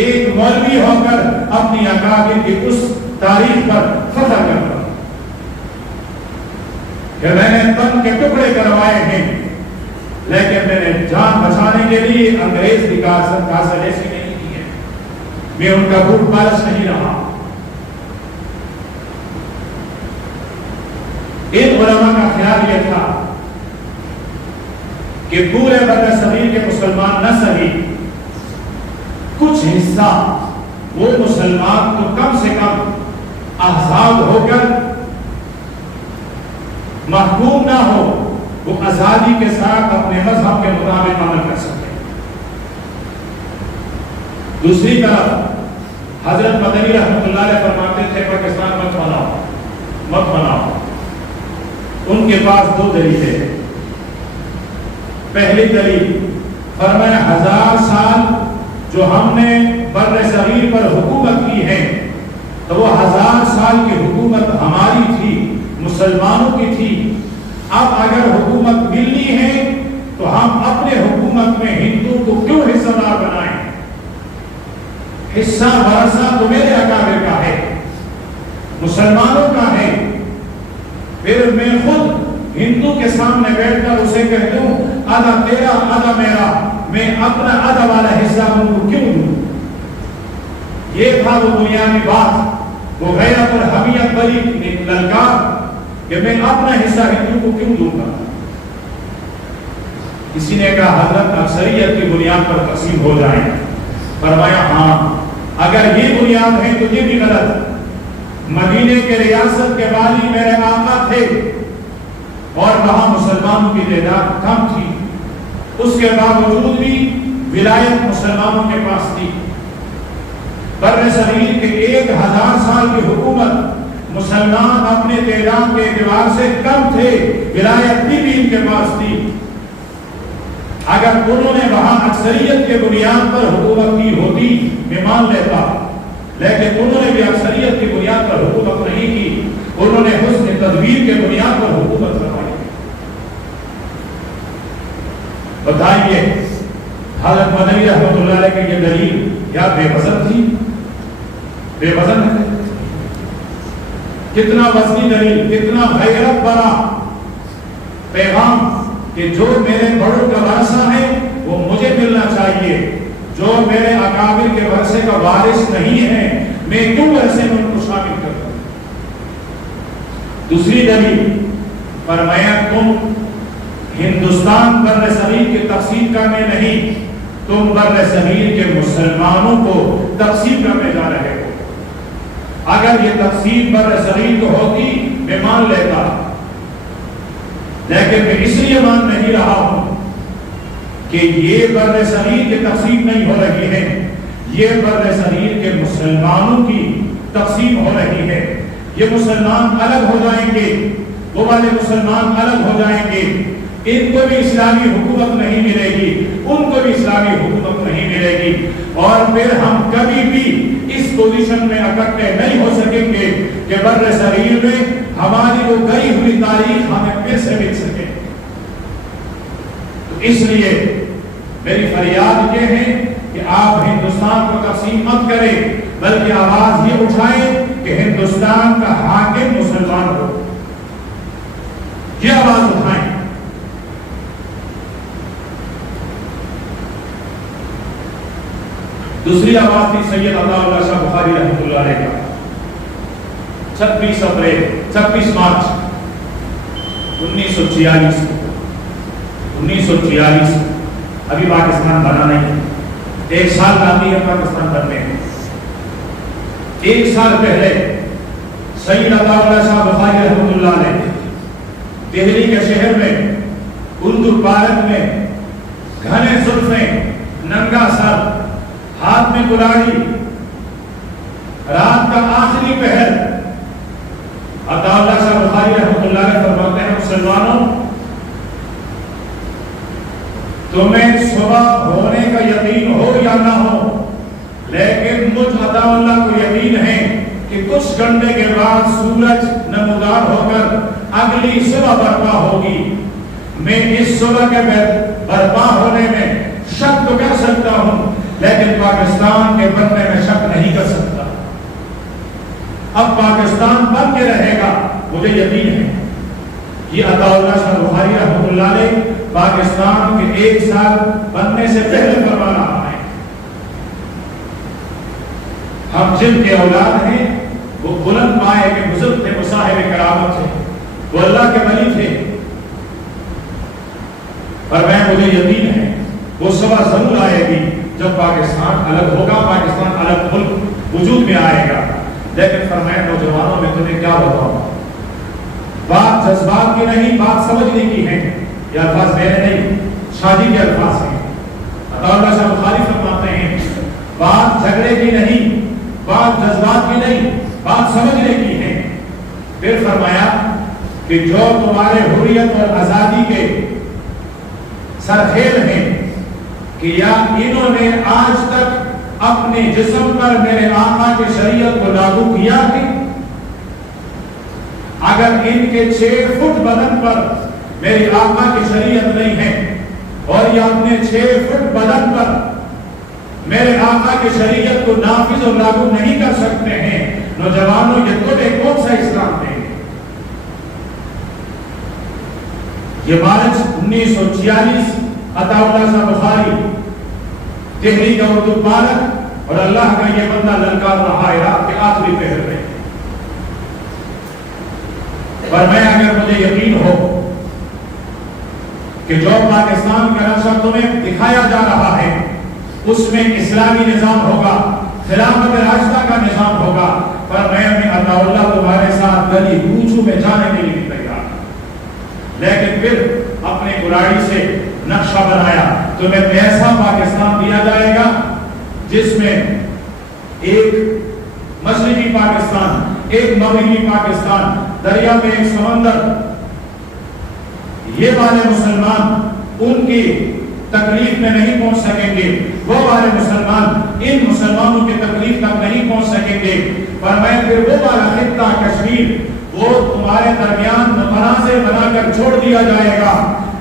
ایک مولوی ہو کر اپنی اکابر کی اس تاریخ پر فخر کرتا ہوں کہ میں نے تن کے ٹکڑے کروائے ہیں, لیکن میں نے جان بچانے کے لیے انگریز کی کاسر ایسی نہیں کی ہے. میں ان کا بھوک پالس نہیں رہا. ان علماء کا خیال یہ تھا کہ پورے بر صغیر کے مسلمان نہ صحیح کچھ حصہ وہ مسلمان تو کم سے کم آزاد ہو کر محکوم نہ ہو, وہ آزادی کے ساتھ اپنے مذہب کے مطابق عمل کر سکے. دوسری طرف حضرت مدنی رحمۃ اللہ علیہ فرماتے تھے پاکستان مت بناؤ. ان کے پاس دو دلیلیں. پہلی دلیل فرمایا 1000 سال جو ہم نے بر صغیر پر حکومت کی ہے تو وہ 1000 سال کی حکومت ہماری تھی, مسلمانوں کی تھی. اب اگر حکومت ملنی ہے تو ہم اپنے حکومت میں ہندو کو کیوں حصہ دار بنائیں؟ حصہ ورثہ تو میرے اکابر کا ہے, مسلمانوں کا ہے. پھر میں خود ہندو کے سامنے بیٹھ کر اسے کہہ دوں آدھا تیرا آدھا میرا, میں اپنا آدھا والا حصہ ان کو کیوں دوں؟ یہ تھا وہ بنیادی بات, وہ غیرت اور حمیت بری للکار کہ میں اپنا حصہ ہندو کو کیوں دوں گا. کسی نے کہا حضرت اکثریت کی بنیاد پر تقسیم ہو جائیں. فرمایا ہاں اگر یہ بنیاد ہے تو یہ بھی غلط. مدینے کے ریاست کے والی میرے آقا تھے اور وہاں مسلمانوں کی تعداد کم تھی, اس کے باوجود بھی ولایت مسلمانوں کے پاس تھی. بر صغیر کے 1000 سال کی حکومت مسلمان اپنے تعداد کے اعتبار سے کم تھے, ولایت بھی ان کے پاس تھی. اگر انہوں نے وہاں اکثریت کے بنیاد پر حکومت کی ہوتی میں مان لیتا, لیکن انہوں نے بھی اکثریت کی بنیاد پر حکومت نہیں کی, انہوں نے حسن تدبیر کے بنیاد پر حکومت کروائی. بتائیے حضرت مدنی رحمۃ اللہ علیہ کی یہ دلیل کیا بے وزن تھی؟ بے وزن ہے. کتنا وزنی دلیل, کتنا غیرت بھرا پیغام کہ جو میرے بڑوں کا ورثہ ہے وہ مجھے ملنا چاہیے, جو میرے اکابر کے ورثے کا وارث نہیں ہے میں کیوں ورثے میں ان کو شامل کرتا ہوں. دوسری دلیل فرمایا تم ہندوستان بر صغیر کی تقسیم کرنے نہیں, تم بر صغیر کے مسلمانوں کو تقسیم کرنے جا رہے ہو. اگر یہ تقسیم بر صغیر کو ہوتی میں مان لیتا, لیکن میں اس لیے مان نہیں رہا ہوں کہ یہ بر صغیر کی تقسیم نہیں ہو رہی ہے, یہ بر صغیر کے مسلمانوں کی تقسیم ہو رہی ہے. یہ مسلمان الگ ہو جائیں گے, وہ والے مسلمان الگ ہو جائیں گے, ان کو بھی اسلامی حکومت نہیں ملے گی, ان کو بھی اسلامی حکومت نہیں ملے گی, اور پھر ہم کبھی بھی اس پوزیشن میں اکٹھے نہیں ہو سکیں گے کہ بر صغیر میں ہماری وہ گئی ہوئی تاریخ ہمیں پھر سے مل سکے. تو اس لیے میری فریاد یہ ہے کہ آپ ہندوستان کو تقسیم مت کریں, بلکہ آواز یہ اٹھائیں کہ ہندوستان کا حاکم مسلمان ہو. یہ آواز اٹھائیں. دوسری آواز تھی سید عطا اللہ شاہ بخاری رحمۃ اللہ علیہ کا 26 مارچ 1946. ابھی پاکستان بنا نہیں، 1 سال باقی ہے پاکستان بننے میں. 1 سال پہلے سید عطا اللہ شاہ بخاری رحمۃ اللہ علیہ دہلی کے شہر میں اردو پارک میں گھنے زلفیں، ننگا سر، ہاتھ میں کلاڑی، رات کا آخری پہر، عطا اللہ شاہ بخاری رحمۃ اللہ علیہ فرماتے ہیں مسلمانوں تمہیں صبح ہونے کا یقین ہو یا نہ ہو، لیکن مجھ عطا اللہ کو یقین ہے کہ کچھ گھنٹے کے بعد سورج نمودار ہو کر اگلی صبح برپا ہوگی. میں اس صبح کے برپا ہونے میں شک تو کر سکتا ہوں لیکن پاکستان کے بننے میں شک نہیں کر سکتا. اب پاکستان بن کے رہے گا مجھے یقین ہے. یہ عطا اللہ شاہ بخاری رحمۃ اللہ علیہ پاکستان کے 1 سال بننے سے پہلے فرما رہا ہے. ہم جن کے اولاد ہیں وہ بلند پائے کے بزرگ تھے، مصاحب کرامت تھے، وہ اللہ کے ولی تھے. پر مجھے یقین ہے وہ صبح ضرور آئے گی جب پاکستان الگ ہوگا، پاکستان الگ ملک وجود میں آئے گا. لیکن فرمایا نوجوانوں میں تمہیں کیا بتاؤں، بات جذبات کی نہیں، بات سمجھنے کی ہے. یہ الفاظ میرے نہیں، شاہ جی کے الفاظ ہیں. عطا اللہ شاہ بخاری فرماتے ہیں بات جھگڑے کی نہیں، بات جذبات کی نہیں، بات سمجھنے کی ہے. پھر فرمایا کہ جو تمہارے حریت اور آزادی کے سرخیل ہیں کہ یا انہوں نے آج تک اپنے جسم پر میرے آقا کی شریعت کو لاگو کیا ہے، اگر ان کے 6 فٹ بدن پر میری آقا کی شریعت نہیں ہے اور یہ اپنے 6 فٹ بدن پر میرے آقا کی شریعت کو نافذ اور لاگو نہیں کر سکتے ہیں، نوجوانوں یہ تمہیں کون سا اسلام دیں گے؟ یہ مارچ 1946 عطا اللہ شاہ بخاری دہلی کا اردو پارک اور اللہ کا یہ بندہ للکار رہا ہے رات کے آخری پہر میں. پر میں اگر مجھے یقین ہو کہ جو پاکستان کا نقشہ تمہیں دکھایا جا رہا ہے اس میں اسلامی نظام ہوگا، خلافت راشدہ کا نظام ہوگا، پر میں عطا اللہ تمہارے ساتھ گلی کوچوں میں جانے کے لیے تیار. لیکن پھر اپنے کلاڑی سے نقشہ بنایا تمہیں ایسا پاکستان دیا جائے گا جس میں ایک مشرقی پاکستان، ایک مغربی پاکستان، دریا میں ایک سمندر. یہ والے مسلمان ان کی تکلیف میں نہیں پہنچ سکیں گے، وہ والے مسلمان ان مسلمانوں کی تکلیف تک نہیں پہنچ سکیں گے. پر میں پھر وہ والا خطہ کشمیر وہ تمہارے درمیان متنازع بنا کر چھوڑ دیا جائے گا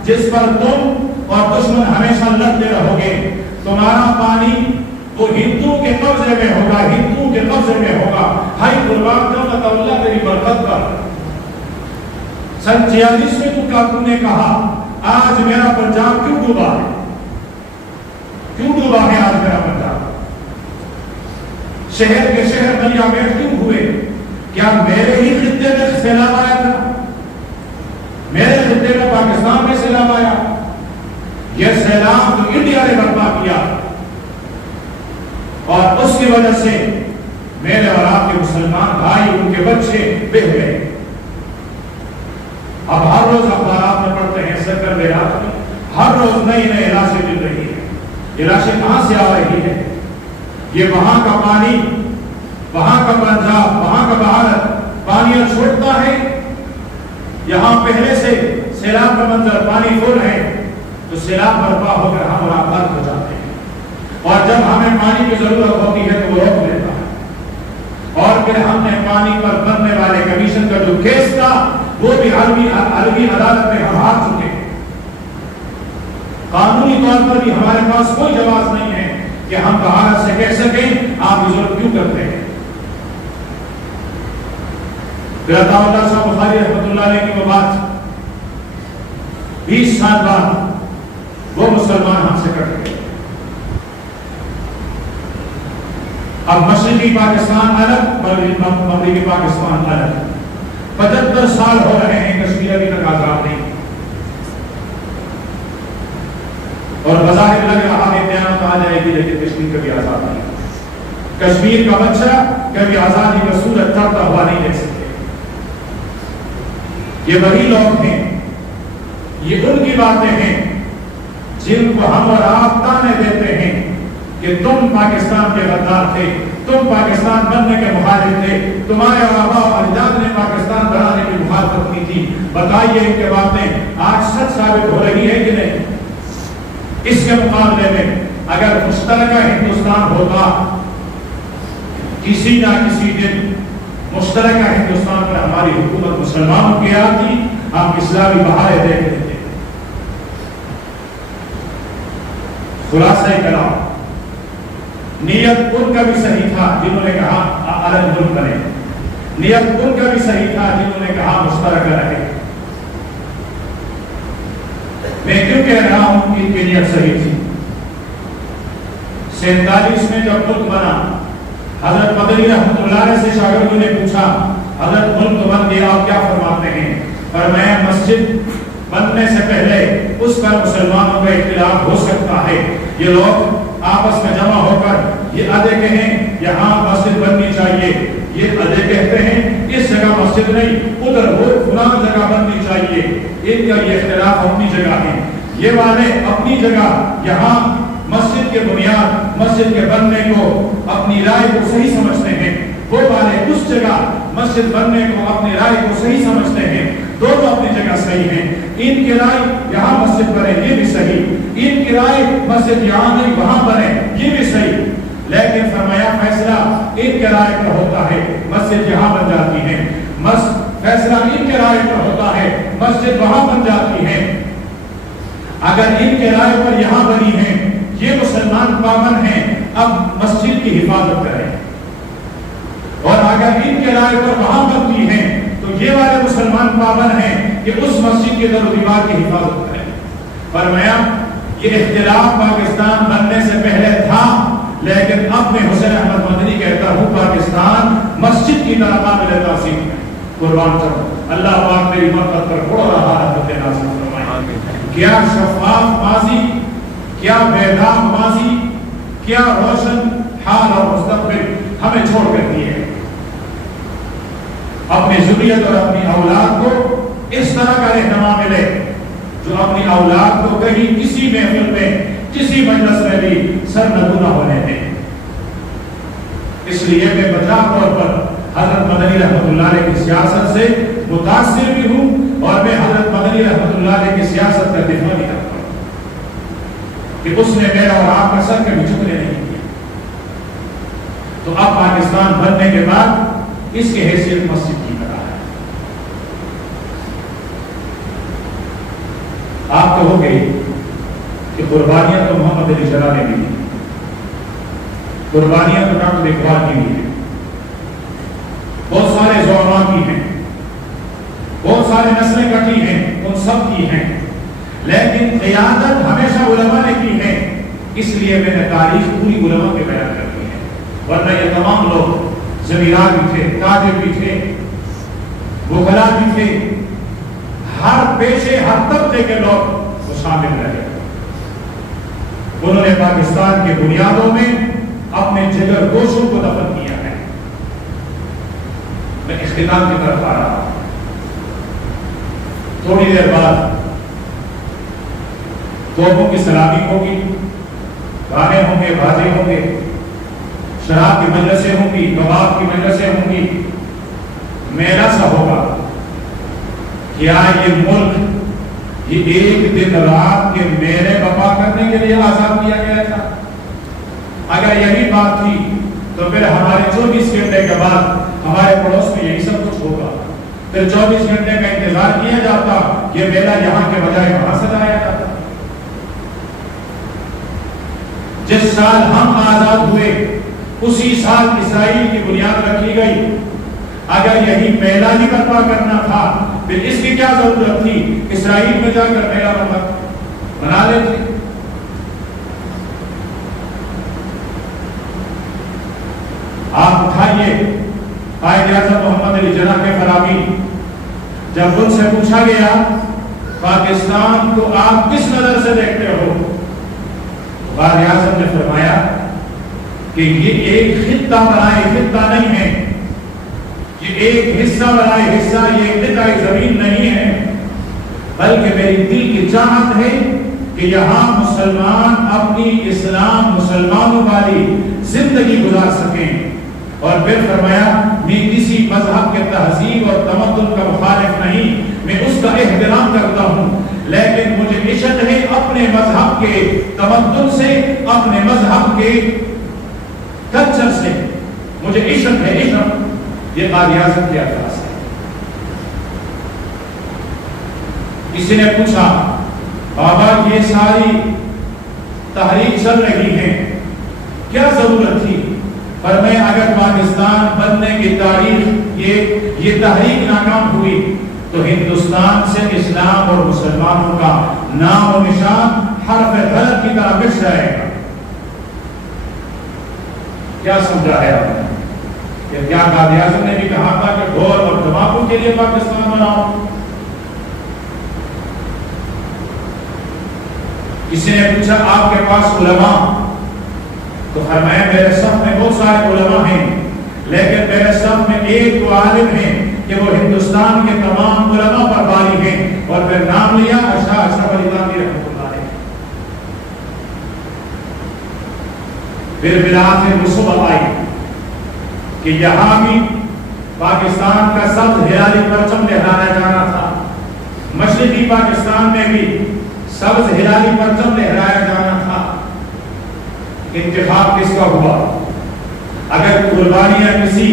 جس پر تم اور دشمن ہمیشہ لڑتے رہو گے. تمہارا پانی وہ ہندو کے قبضے میں ہوگا، ہندو کے قبضے میں ہوگا. ہائی قربان جاؤں عطا اللہ تیری برکت پر. سن 46 میں تم نے کہا آج میرا پنجاب کیوں ڈوبا ہے، کیوں ڈوبا ہے آج میرا پنجاب؟ شہر کے شہر بلیا میں کیوں ہوئے؟ کیا میرے ہی خطے میں سیلاب آیا تھا؟ میرے خطے میں پاکستان میں سیلاب آیا؟ یہ سیلاب تو انڈیا نے برپا کیا اور اس کی وجہ سے میرے اور آپ کے مسلمان بھائی ان کے بچے بہ گئے. اب ہر روز اخبارات میں پڑھتے ہیں سرکر بیرات میں ہر روز نئی نئی لاشیں مل رہی ہیں. یہ لاشیں کہاں سے آ رہی ہے؟ یہ وہاں کا پانی، وہاں کا پنجاب، وہاں کا بھارت پانی چھوڑتا ہے. یہاں پہلے سے سیلاب کا منظر، پانی فل ہے تو سیلاب برپا ہو کر ہم اور آپ ہو جاتے ہیں اور جب ہمیں پانی کی ضرورت ہوتی ہے تو وہ روک لیتا ہے. اور پھر ہم نے پانی پر بننے والے کمیشن کا جو کیس تھا وہ بھی عالمی عدالت میں ہم ہار چکے ہیں. قانونی طور پر بھی ہمارے پاس کوئی جواز نہیں ہے کہ ہم بھارت سے کہہ سکیں آپ ظلم کیوں کرتے ہیں؟ پھر عطا اللہ شاہ بخاری رحمۃ اللہ علیہ کی وفات 20 سال بعد وہ مسلمان ہم سے کٹ گئے. اب مشرقی پاکستان الگ، مغربی پاکستان الگ. 75 سال ہو رہے ہیں، کشمیر ابھی تک آزاد نہیں. اور بظاہر لگ رہا ہے قیامت آ جائے گی، لیکن کشمیر کبھی آزاد نہیں. کشمیر کا بچہ کبھی آزادی کا سورج چڑھتا ہوا نہیں دیکھ سکتے. یہ وہی لوگ ہیں، یہ ان کی باتیں ہیں جن کو ہم اور آپ تانے دیتے ہیں کہ تم پاکستان کے غدار تھے، تم پاکستان بننے کے مخالف تھے، تمہارے آباء و اجداد نے پاکستان بنانے کی مخالفت کی تھی. بتائیے ان کے باتیں آج سچ ثابت ہو رہی ہے کہ نہیں؟ اس کے مقابلے میں اگر مشترکہ ہندوستان ہوتا، کسی نہ کسی دن مشترکہ ہندوستان پر ہماری حکومت مسلمانوں کی آتی، ہم اسلامی بہاریں دیکھ لیتے. خلاصہ کلام، نیت ان کا بھی صحیح تھا جنہوں نے کہا الگ ملک بنے، نیت ان کا بھی صحیح تھا جنہوں نے کہا مشترکہ رہے. میں کیوں کہہ رہا ہوں کہ ان کی نیت صحیح تھی؟ 47 میں جب ملک بنا، حضرت مدنی رحمۃ اللہ علیہ سے شاگردوں نے پوچھا حضرت ملک بن گیا آپ کیا فرماتے ہیں؟ فرمایا مسجد بننے سے پہلے اس پر مسلمانوں کا اختلاف ہو سکتا ہے. یہ لوگ آپس میں جمع ہو کر یہ ادھے کہیں یہاں مسجد بننی چاہیے، یہ ادھے کہتے ہیں اس جگہ مسجد نہیں ادھر وہ فلاں جگہ بننی چاہیے. ان کا یہ اختلاف اپنی جگہ ہے. یہ والے اپنی جگہ یہاں مسجد کے بنیاد مسجد کے بننے کو اپنی رائے کو صحیح سمجھتے ہیں، وہ والے اس جگہ مسجد بننے کو اپنی رائے کو صحیح سمجھتے ہیں. دونوں اپنی جگہ صحیح ہیں. ان کی رائے یہاں مسجد بنے یہ بھی صحیح، ان کی رائے مسجد یہاں نہیں وہاں بنے یہ بھی صحیح. لیکن فرمایا فیصلہ ان کے رائے پر ہوتا ہے، مسجد یہاں بن جاتی ہے. فیصلہ ان کے رائے پر ہوتا ہے، مسجد وہاں بن جاتی ہے. اگر ان کے رائے پر یہاں بنی ہے، یہ مسلمان پابند ہیں، اب مسجد کی حفاظت کریں. اور اگر ان کے رائے پر وہاں بنتی ہے تو یہ والے مسلمان پابند ہیں کہ اس مسجد کے در و دیوار کی حفاظت کریں. فرمایا یہ اختلاف پاکستان بننے سے پہلے تھا، لیکن اب میں حسین احمد مدنی کہتا ہوں پاکستان مسجد کی طرح قابل تحسین ہے. قربان چلو اللہ پاک میری مرتبہ پر پڑھ رہا ہے نازل فرمائے. کیا شفاف ماضی، کیا بیدار ماضی، کیا روشن حال اور مستقبل ہمیں چھوڑ کر دیے. اپنی ذریت اور اپنی اولاد کو اس طرح کا رہنما ملے جو اپنی اولاد کو کہیں کسی محفل میں کسی مجلس میں بھی سر نگو نہ ہونے دیں. اس لیے میں بجا طور پر حضرت مدنی رحمۃ اللہ علیہ کی سیاست سے متاثر بھی ہوں اور میں حضرت مدنی رحمۃ اللہ علیہ کی سیاست کا دفاع بھی کرتا ہوں کہ اس نے میرا اور آپ کا سر کبھی جھکنے نہیں کیا. تو اب پاکستان بننے کے بعد اس کی حیثیت مسجد کی طرح ہے. آپ کہو گے کہ قربانیاں تو محمد علی جناح نے بھی دی، قربانیاں تو ڈاکٹر اقبال کی بھی ہیں، بہت سارے زعماء کی ہیں، بہت سارے نسلیں کٹی ہیں ان سب کی ہیں، لیکن قیادت ہمیشہ علماء نے کی ہے. اس لیے میں نے تاریخ پوری علماء کے بیان کرتی ہے. ورنہ یہ تمام لوگ زمیندار بھی تھے، تاجر بھی تھے، وکلا بھی تھے، ہر پیشے ہر طبقے کے لوگ وہ شامل رہے. انہوں نے پاکستان کے بنیادوں میں اپنے جگر گوشوں کو دفن کیا ہے. میں اختتام کی طرف آ رہا ہوں. تھوڑی دیر بعد توپوں کی سلامی ہوگی، گانے ہوں گے، بازے ہوں گے، شراب کی مجلسیں ہوں گی، کباب کی مجلسیں ہوں گی. میرا سا ہوگا کیا یہ ملک یہ ایک دن رات کے میرے بپا کرنے کے لیے آزاد کیا گیا تھا؟ اگر یہی بات تھی تو پھر ہمارے 24 گھنٹے کے بعد ہمارے پڑوس میں یہی سب کچھ ہوگا. پھر 24 گھنٹے کا انتظار کیا جاتا، یہ میلہ یہاں کے بجائے وہاں سجایا جاتا. جس سال ہم آزاد ہوئے اسی سال اسرائیل کی بنیاد رکھی گئی. اگر یہی میلہ ہی برپا کرنا تھا پھر اس کی کیا ضرورت تھی اسرائیل میں جا کر میلہ بنا لیتے. آپ اٹھائیے قائد اعظم محمد علی جناح کے فرامی، جب ان سے پوچھا گیا پاکستان کو آپ کس نظر سے دیکھتے ہو، قائد اعظم نے فرمایا کہ یہ ایک خطہ بنائے خطہ نہیں ہے، یہ ایک حصہ بنائے حصہ، یہ قطعہ زمین نہیں ہے، بلکہ میری دل کی چاہت ہے کہ یہاں مسلمان اپنی اسلام مسلمانوں والی زندگی گزار سکیں. اور پھر فرمایا میں کسی مذہب کے تہذیب اور تمدن کا مخالف نہیں، میں اس کا احترام کرتا ہوں، لیکن مجھے عشق ہے اپنے مذہب کے تمدن سے، اپنے مذہب کے کلچر سے مجھے عشق ہے. عشق یہ قائد اعظم کے الفاظ ہے. کسی نے پوچھا بابا یہ ساری تحریک چل رہی ہے کیا ضرورت تھی؟ فرمایا اگر پاکستان بننے کی تاریخ یہ تحریک ناکام ہوئی تو ہندوستان سے اسلام اور مسلمانوں کا نام و نشان حرف غلط کی طرح مٹ جائے گا. کیا سمجھا ہے آپ نے کہ کیا قائد اعظم نے بھی کہا تھا کہ ڈھول اور تمباکو کے لیے پاکستان بناؤ؟ کسی نے پوچھا آپ کے پاس علماء، تو فرمایا میرے صف میں بہت سارے علماء ہیں، لیکن میرے صف میں ایک تو عالم ہیں کہ وہ ہندوستان کے تمام علماء پر باری ہیں. اور پھر نام لیا شاہ اشرف علی تھانوی رحمۃ اللہ علیہ. پھر بلاد رسول آئی کہ یہاں بھی پاکستان کا سبز ہلالی پرچم لہرایا جانا تھا، مشرقی پاکستان میں بھی سبز ہلالی پرچم لہرایا جانا تھا. انتخاب کس کا ہوا؟ اگر قربانیاں کسی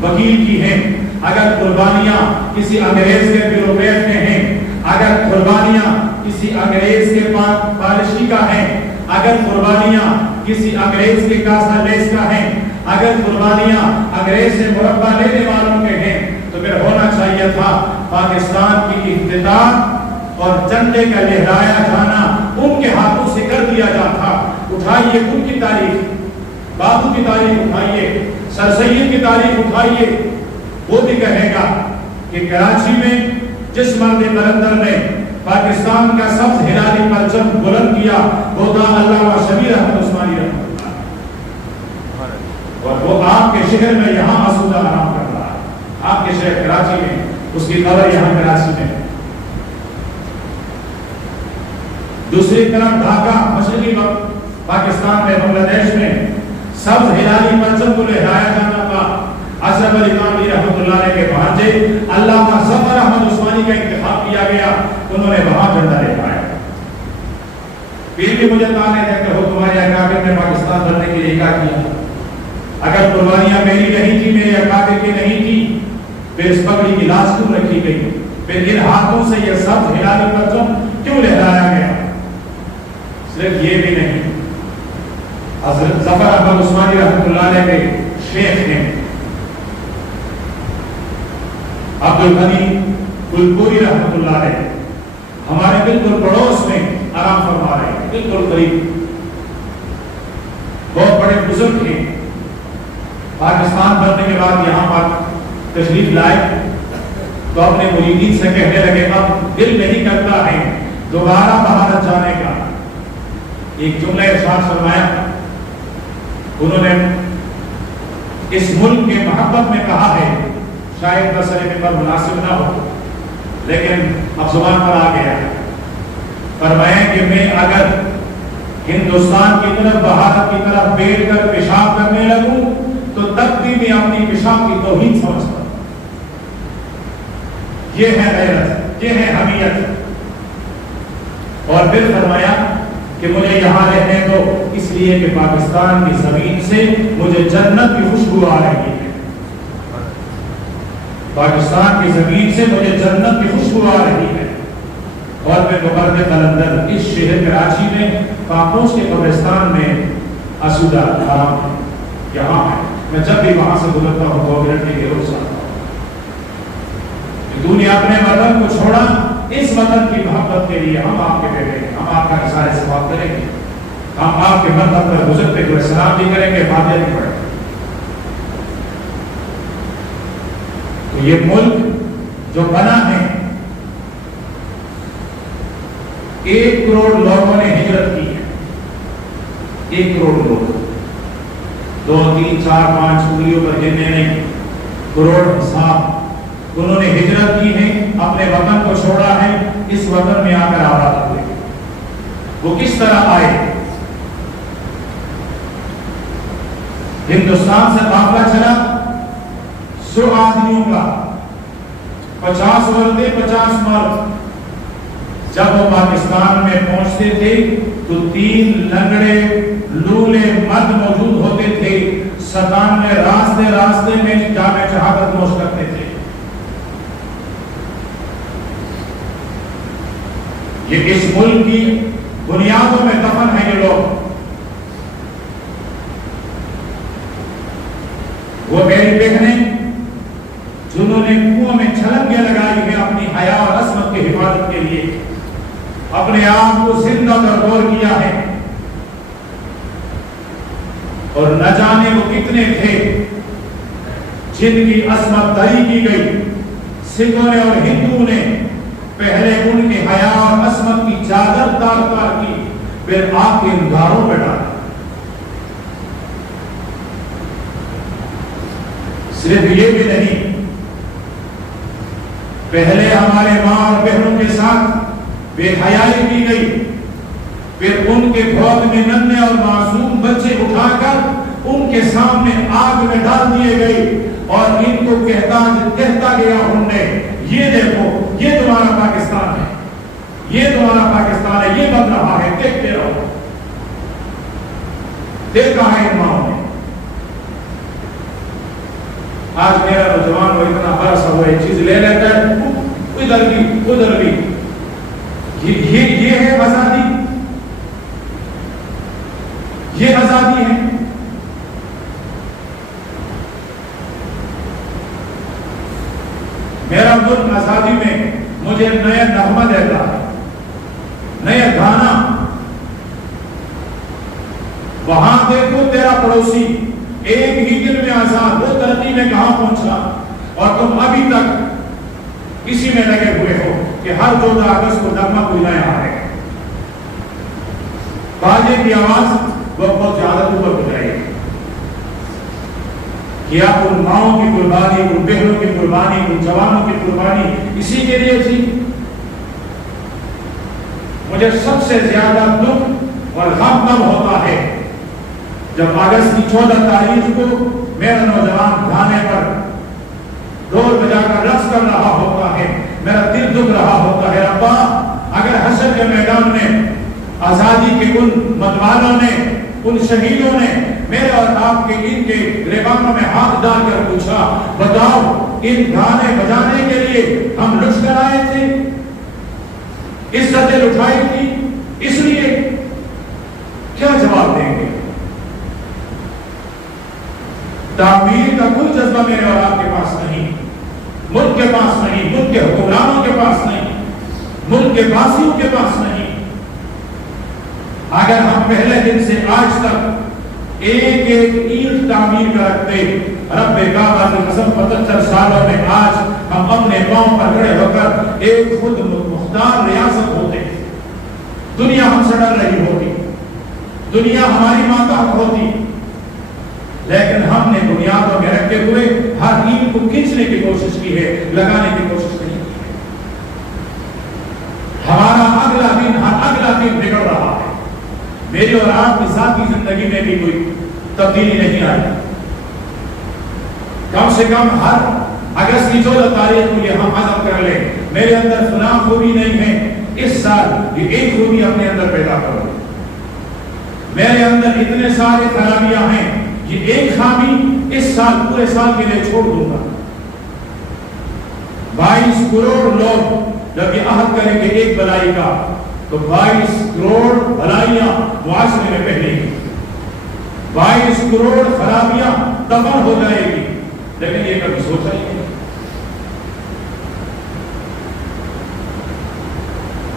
وکیل کی ہیں، اگر قربانیاں کسی انگریز کے بیوروکریٹ کے ہیں، اگر قربانیاں کسی انگریز کے پالشی کا ہیں، اگر قربانیاں کسی انگریز کے کاسا لیس کا ہیں، اگر قربانیاں انگریز سے مربع لینے والوں کے ہیں، تو پھر ہونا چاہیے تھا پاکستان کی افتتاح اور جھنڈے کا لہرایا جانا ان کے ہاتھوں سے کر دیا جاتا. اٹھائیے ان کی تاریخ، بابو کی تاریخ اٹھائیے، سر سید کی تاریخ اٹھائیے. وہ بھی کہے گا کہ کراچی میں جس مرد قلندر نے پاکستان کا سبز ہلالی پرچم بلند کیا وہ تھا علامہ شبیر احمد عثمانی رحمۃ اللہ، اور وہ آپ کے شہر میں یہاں آسودہ آرام کر رہا ہے. آپ کے شہر کراچی میں، اس کی قبر یہاں کراچی میں. دوسری طرف ڈھاکہ مشرقی پاکستان میں، بنگلہ دیش میں سبز ہلالی پرچم کو لہرایا جانا تھا. اشرف علی تھانوی رحمۃ اللہ علیہ کے بھانجے علامہ ظفر احمد عثمانی کا انتخاب کیا گیا، انہوں نے وہاں جھنڈا لہرایا. پھر بھی مجھے تانے دیتے ہو تمہارے اکابر نے پاکستان بننے کے لیے کیا کیا؟ اگر قربانیاں میری نہیں تھی، میرے اکابر کی نہیں تھی، پھر اس پگڑی کی لاش کیوں رکھی گئی؟ پھر ان ہاتھوں سے یہ سبز ہلالی پرچم کیوں لہرایا گیا؟ صرف یہ بھی نہیں، حضرت ظفر احمد عثمانی رحمۃ اللہ علیہ کے شیخ ہیں عبد الغنی گلپوری رحمۃ اللہ علیہ، ہمارے بالکل پڑوس میں آرام فرما رہے ہیں، بالکل قریب. بہت بڑے بزرگ ہیں، پاکستان بننے کے بعد یہاں پر تشریف لائے تو اپنے مریدین سے کہنے لگے اب دل نہیں کرتا ہے دوبارہ بھارت جانے کا. ایک جملہ ارشاد فرمایا انہوں نے، اس ملک کے محبت میں کہا ہے، شاید مسئلے میں پر مناسب نہ ہو لیکن اب زبان پر آ گیا. فرمایا کہ میں اگر ہندوستان کی طرف بھارت کی طرف بیٹھ کر پیشاب کرنے لگوں تو تب بھی میں اپنی پیشاب کی توہین سمجھتا ہوں. یہ ہے غیرت، یہ ہے حمیت. اور پھر فرمایا کہ مجھے یہاں رہنے دو اس لیے کہ پاکستان کی زمین سے مجھے جنت کی خوشبو آ رہی ہے. پاکستان کی زمین سے مجھے جنت کی خوشبو آ رہی ہے. اور پھر مرد قلندر اس شہر کراچی میں پاپوش کے قبرستان میں آسودہ آرام ہے. یہاں ہے. میں جب بھی وہاں سے گزرتا ہوں 2 منٹ کے لیے رک سکتا ہوں. تو نے اپنے وطن کو چھوڑا اس وطن کی محبت کے لیے. ہم آپ کے بیٹے ہیں, ہم آپ کا اشارے سے بات کریں گے, ہم آپ کے مذہب پر گزرتے ہوئے سلام بھی کریں گے, فاتحہ بھی پڑھیں گے. تو یہ ملک جو بنا ہے 1 کروڑ لوگوں نے ہجرت کی ہے. 1 کروڑ لوگ, 2 3 4 5 انگلیوں پر گننے نہیں, کروڑ حساب. انہوں نے ہجرت کی ہے, اپنے وطن کو چھوڑا ہے, اس وطن میں آ کر آباد ہوئے. وہ کس طرح آئے؟ ہندوستان سے قافلہ چلا 100 آدمیوں کا, 50 عورتیں 50 مرد. جب وہ پاکستان میں پہنچتے تھے تو 3 لنگڑے لولے مرد موجود ہوتے تھے. 97 راستے میں جامع شہادت نوش کرتے تھے. یہ اس ملک کی بنیادوں میں دفن ہیں یہ لوگ. وہ میری بہنیں جنہوں نے کنویں میں چھلنگیں لگائی ہیں اپنی حیا اور عصمت کی حفاظت کے لیے, اپنے آپ کو زندہ درگور کیا ہے, اور نہ جانے وہ کتنے تھے جن کی عصمت دری کی گئی. سکھوں نے اور ہندوؤں نے پہلے ان کی حیا اور عصمت کی چادر تار کی, پھر آپ کے انگاروں پہ ڈالا. صرف یہ بھی نہیں, پہلے ہمارے ماں اور بہنوں کے ساتھ بے حیائی کی گئی, پھر ان کے گود میں ننھے اور معصوم بچے اٹھا کر ان کے سامنے آگ میں ڈال دیے گئے, اور ان کو کہتا گیا ہم نے, یہ دیکھو یہ تمہارا پاکستان ہے, یہ تمہارا پاکستان ہے, یہ بن رہا ہے, دیکھتے رہو. دیکھا ہے ان ماں نے. آج میرا نوجوان وہ اتنا برس ہوا ایک چیز لے لیتا ہے, ادھر بھی. یہ ہے آزادی, یہ آزادی ہے. میرا ملک آزادی میں مجھے نیا نغمہ دیتا ہے, نیا گانا. وہاں دیکھو تیرا پڑوسی ایک ہی دن میں آزاد, وہ ترقی میں کہاں پہنچا, اور تم ابھی تک اسی میں لگے ہوئے ہو کہ ہر 14 اگست کو نغمہ کوئی نیا ہے. باجے کی آواز وہ بہت زیادہ اوپر ہو جائے گی. کیا ان ماؤں کی قربانی, ان بہنوں کی قربانی, ان جوانوں کی قربانی اسی کے لیے تھی؟ مجھے سب سے زیادہ دکھ اور غم تب ہوتا ہے جب اگست کی 14 تاریخ کو میرا نوجوان گانے پر ڈول بجا کر رقص کر رہا ہوتا ہے, میرا دل دکھ رہا ہوتا ہے. ربا, اگر حشر کے میدان میں آزادی کے ان متوالوں نے, ان شہیدوں نے میرے اور آپ کے ان کے ریبانوں میں ہاتھ ڈال کر پوچھا, بتاؤ ان گانے بجانے کے لیے ہم لٹ کر آئے تھے, عزتیں لٹائی تھی, اس لیے کیا جواب دیں گے؟ تعمیر کا کوئی جذبہ میرے اور آپ کے پاس نہیں, ملک کے پاس نہیں, ملک کے حکمرانوں کے پاس نہیں, ملک کے باسیوں کے پاس نہیں. اگر ہم پہلے دن سے آج تک ایک اینٹ تعمیر کر رکھتے, رب کعبہ کی قسم 75 سالوں میں آج ہم اپنے پاؤں پر کھڑے ہو کر ایک خود مختار ریاست ہوتے, دنیا ہم سے ڈر رہی ہوتی, دنیا ہماری ماتحت ہوتی. لیکن ہم نے بنیادوں میں رکھتے ہوئے ہر اینٹ کو کھینچنے کی کوشش کی ہے, لگانے کی کوشش نہیں کی ہے. ہمارا اگلا دن بگڑ رہا ہے. میری اور آپ کی ذاتی زندگی میں بھی کوئی تبدیلی نہیں آئی. کم سے کم ہر اگست کی 14 تاریخ کو یہ ہم عزم کر لیں, میرے اندر فلاں خوبی نہیں ہے, اس سال یہ ایک خوبی اپنے اندر پیدا کرو. میرے اندر اتنے سارے خرابیاں ہیں, یہ ایک خامی اس سال پورے سال کے لیے چھوڑ دوں گا. 22 کروڑ لوگ جب یہ عہد کریں گے ایک بلائی کا, تو 22 کروڑ بلائیاں معاشرے میں پہلے گی. 22 کروڑ خرابیاں دفن ہو جائے گی، لیکن یہ کبھی سوچا ہی نہیں۔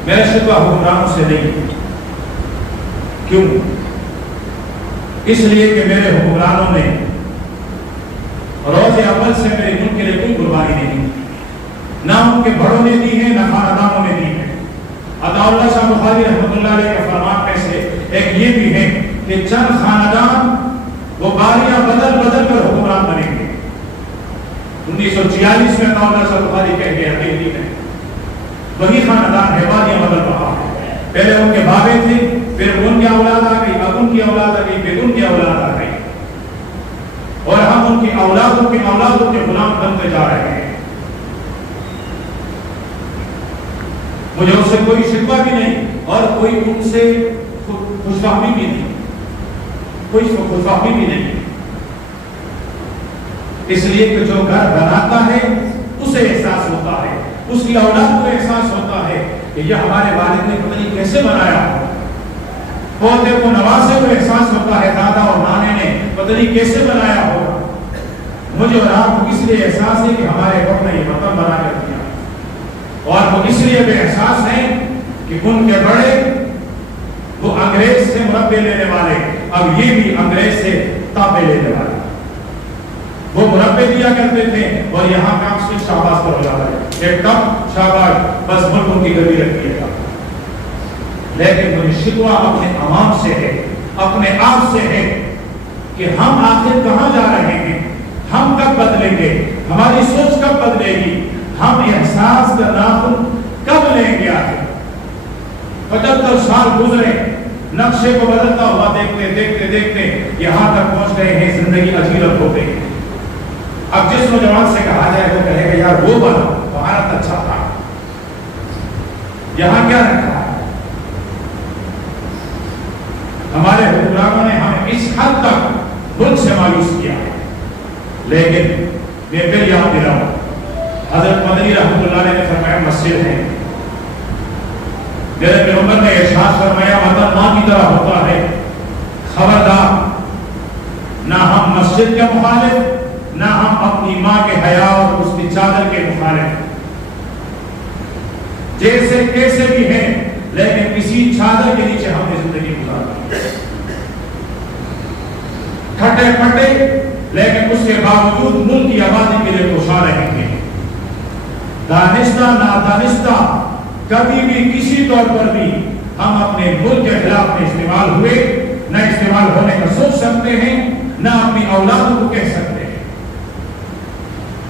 میرا شکوہ حکمرانوں سے نہیں، کیوں؟ اس لیے کہ میرے حکمرانوں نے روز اول سے میرے ملک کے لیے کوئی قربانی نہیں دی، نہ ان کے بڑوں نے دی ہے، نہ خاندانوں نے دی ہے۔ عطا اللہ شاہ بخاری رحمۃ اللہ علیہ کے فرمان میں سے ایک یہ بھی ہے کہ چند خاندان وہ باریاں بدل بدل کر حکمران بنیں گے۔ 1946 میں عطا اللہ شاہ بخاری کہہ گیا دہلی میں، وہی خاندان ہے، باریاں بدل رہا ہے۔ پہلے ان کے بابے تھے، پھر ان کی اولاد آ گئی، اب ان کی اولاد آ گئی، پھر ان کی اولاد آ گئی، اور ہم ان کی اولادوں کے غلام بنتے جا رہے ہیں۔ مجھے ان سے کوئی شکوہ بھی نہیں اور کوئی ان سے خوشفہمی بھی نہیں، کوئی خوشفہمی بھی نہیں، اس لیے کہ جو گھر بناتا ہے اسے احساس ہوتا ہے، اس کی اولاد کو احساس ہوتا ہے کہ یہ ہمارے والد نے پتہ نہیں کیسے بنایا، پوتے کو نواسے کو احساس ہوتا ہے دادا اور نانے نے پتہ نہیں کیسے بنایا ہوگا۔ مجھے اور آپ کو اس لیے احساس ہے کہ ہمارے وقت نے یہ وطن بنا کر دیا، اور وہ اس لیے بے احساس ہیں کہ ان کے بڑے وہ انگریز سے مربے لینے والے، اب یہ بھی انگریز سے تابے لینے والے، وہ مربے دیا کرتے تھے اور یہاں کام صرف شہباز پر ہو جاتا ہے، ایک کم شہباز بس ملک ان کی گردی رکھ دیا گا۔ لیکن مجھے شکوہ اپنے عوام سے ہے، اپنے آپ سے ہے کہ ہم آخر کہاں جا رہے ہیں، ہم کب بدلیں گے، ہماری سوچ کب بدلے گی، ہم احساس کا ناخن کب لیں گے آخر؟ 75 سال گزرے نقشے کو بدلتا ہوا دیکھتے دیکھتے دیکھتے یہاں تک پہنچ گئے ہیں، زندگی اجیرت ہو گئی ہے۔ اب جس نوجوان سے کہا جائے وہ کہے گا یار وہ بنا بھارت اچھا تھا، یہاں کیا رکھا ہے؟ ہمارے حکمرانوں نے ہمیں اس حد تک ملک سے مایوس کیا ہے۔ لیکن میں پھر یاد دلاؤں، حضرت مدنی رحمۃ اللہ علیہ نے فرمایا مسجد ہے، میرے پیغمبر نے ارشاد فرمایا وطن ماں کی طرح ہوتا ہے، خبردار نہ ہم مسجد کے مخالف، نہ ہم اپنی ماں کے حیا اور اس کی چادر کے مخالف، جیسے کیسے بھی ہیں لیکن کسی چادر کے نیچے ہم نے زندگی گزاری، کھٹے پھٹے لیکن اس کے باوجود ملک کی آبادی کے لیے کوشاں رہیں گے، دانستہ نادانستہ کبھی بھی کسی طور پر بھی ہم اپنے ملک کے خلاف نہ استعمال ہوئے، نہ استعمال ہونے کا سوچ سکتے ہیں، نہ اپنی اولادوں کو کہہ سکتے ہیں۔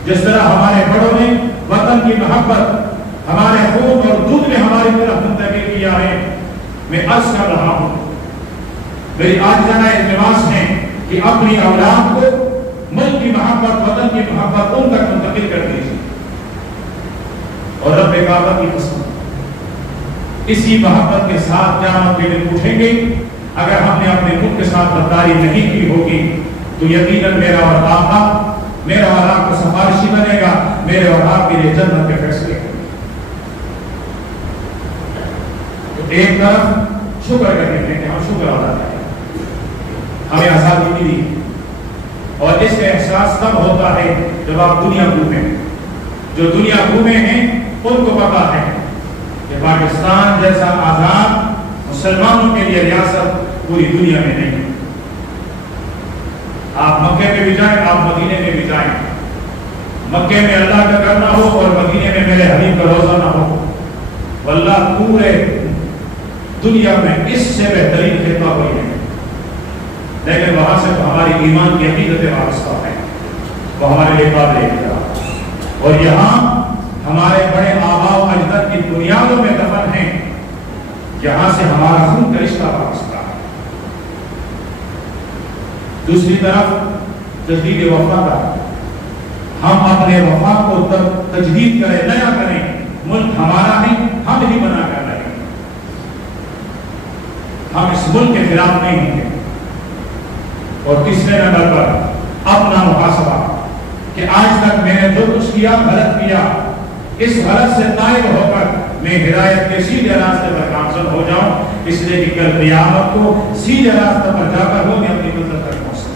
جس طرح ہمارے بڑوں نے وطن کی محبت ہمارے خون اور دودھ میں ہماری طرف منتقل کیا ہے، میں عرض کر رہا ہوں، میری عاجزانہ التماس ہے کہ اپنی اولاد کو ملک کی محبت، وطن کی محبت ان تک منتقل کر دیجیے، اور رب کعبہ کی قسم اسی محبت کے ساتھ قیامت کے دن اٹھیں گے۔ اگر ہم نے اپنے ملک کے ساتھ غداری نہیں کی ہوگی تو یقیناً میرا اور آپ کا سفارشی بنے گا، میرے اور آپ کے لیے جنت کے فیصلے ہوں گے۔ تو ایک طرف شکر کرنے ہیں کہ ہم شکر ادا کریں، ہمیں آزادی ملی، اور اس کا احساس تب ہوتا ہے جب آپ دنیا گھومیں، جو دنیا گھومے ہیں ان کو پتا ہے کہ پاکستان جیسا آزاد مسلمانوں کے لیے ریاست پوری دنیا میں نہیں۔ آپ مکے میں بھی جائیں، آپ مدینے میں بھی جائیں، مکے میں اللہ کا گھر نہ ہو اور مدینے میں میرے حبیب کا روزہ نہ ہو، واللہ پورے دنیا میں اس سے بہترین خطہ کوئی نہیں، لیکن وہاں سے تو ہماری ایمان کی عقیدتیں وابستہ ہیں، وہ ہمارے لیے قابل احترام، اور یہاں ہمارے بڑے آباء و اجداد کی بنیادوں میں دفن ہیں، یہاں سے ہمارا خون کا رشتہ وابستہ ہے۔ دوسری طرف تجدید وفا کا، ہم اپنے وفا کو تجدید کریں، نیا کریں، ملک ہمارا ہے، ہم ہی بنا کر رہے ہیں، ہم اس ملک کے خلاف نہیں ہیں۔ اور تیسرے نمبر پر اپنا محاسبہ کہ آج تک میں نے جو کچھ کیا غلط کیا، اس غلط سے تائب ہو کر میں ہدایت کے سیدھے راستے پر گامزن ہو جاؤں، اس لیے کہ کل قیامت کو سیدھے راستے پر جا کر ہوں میں اپنی منزل تک پہنچتا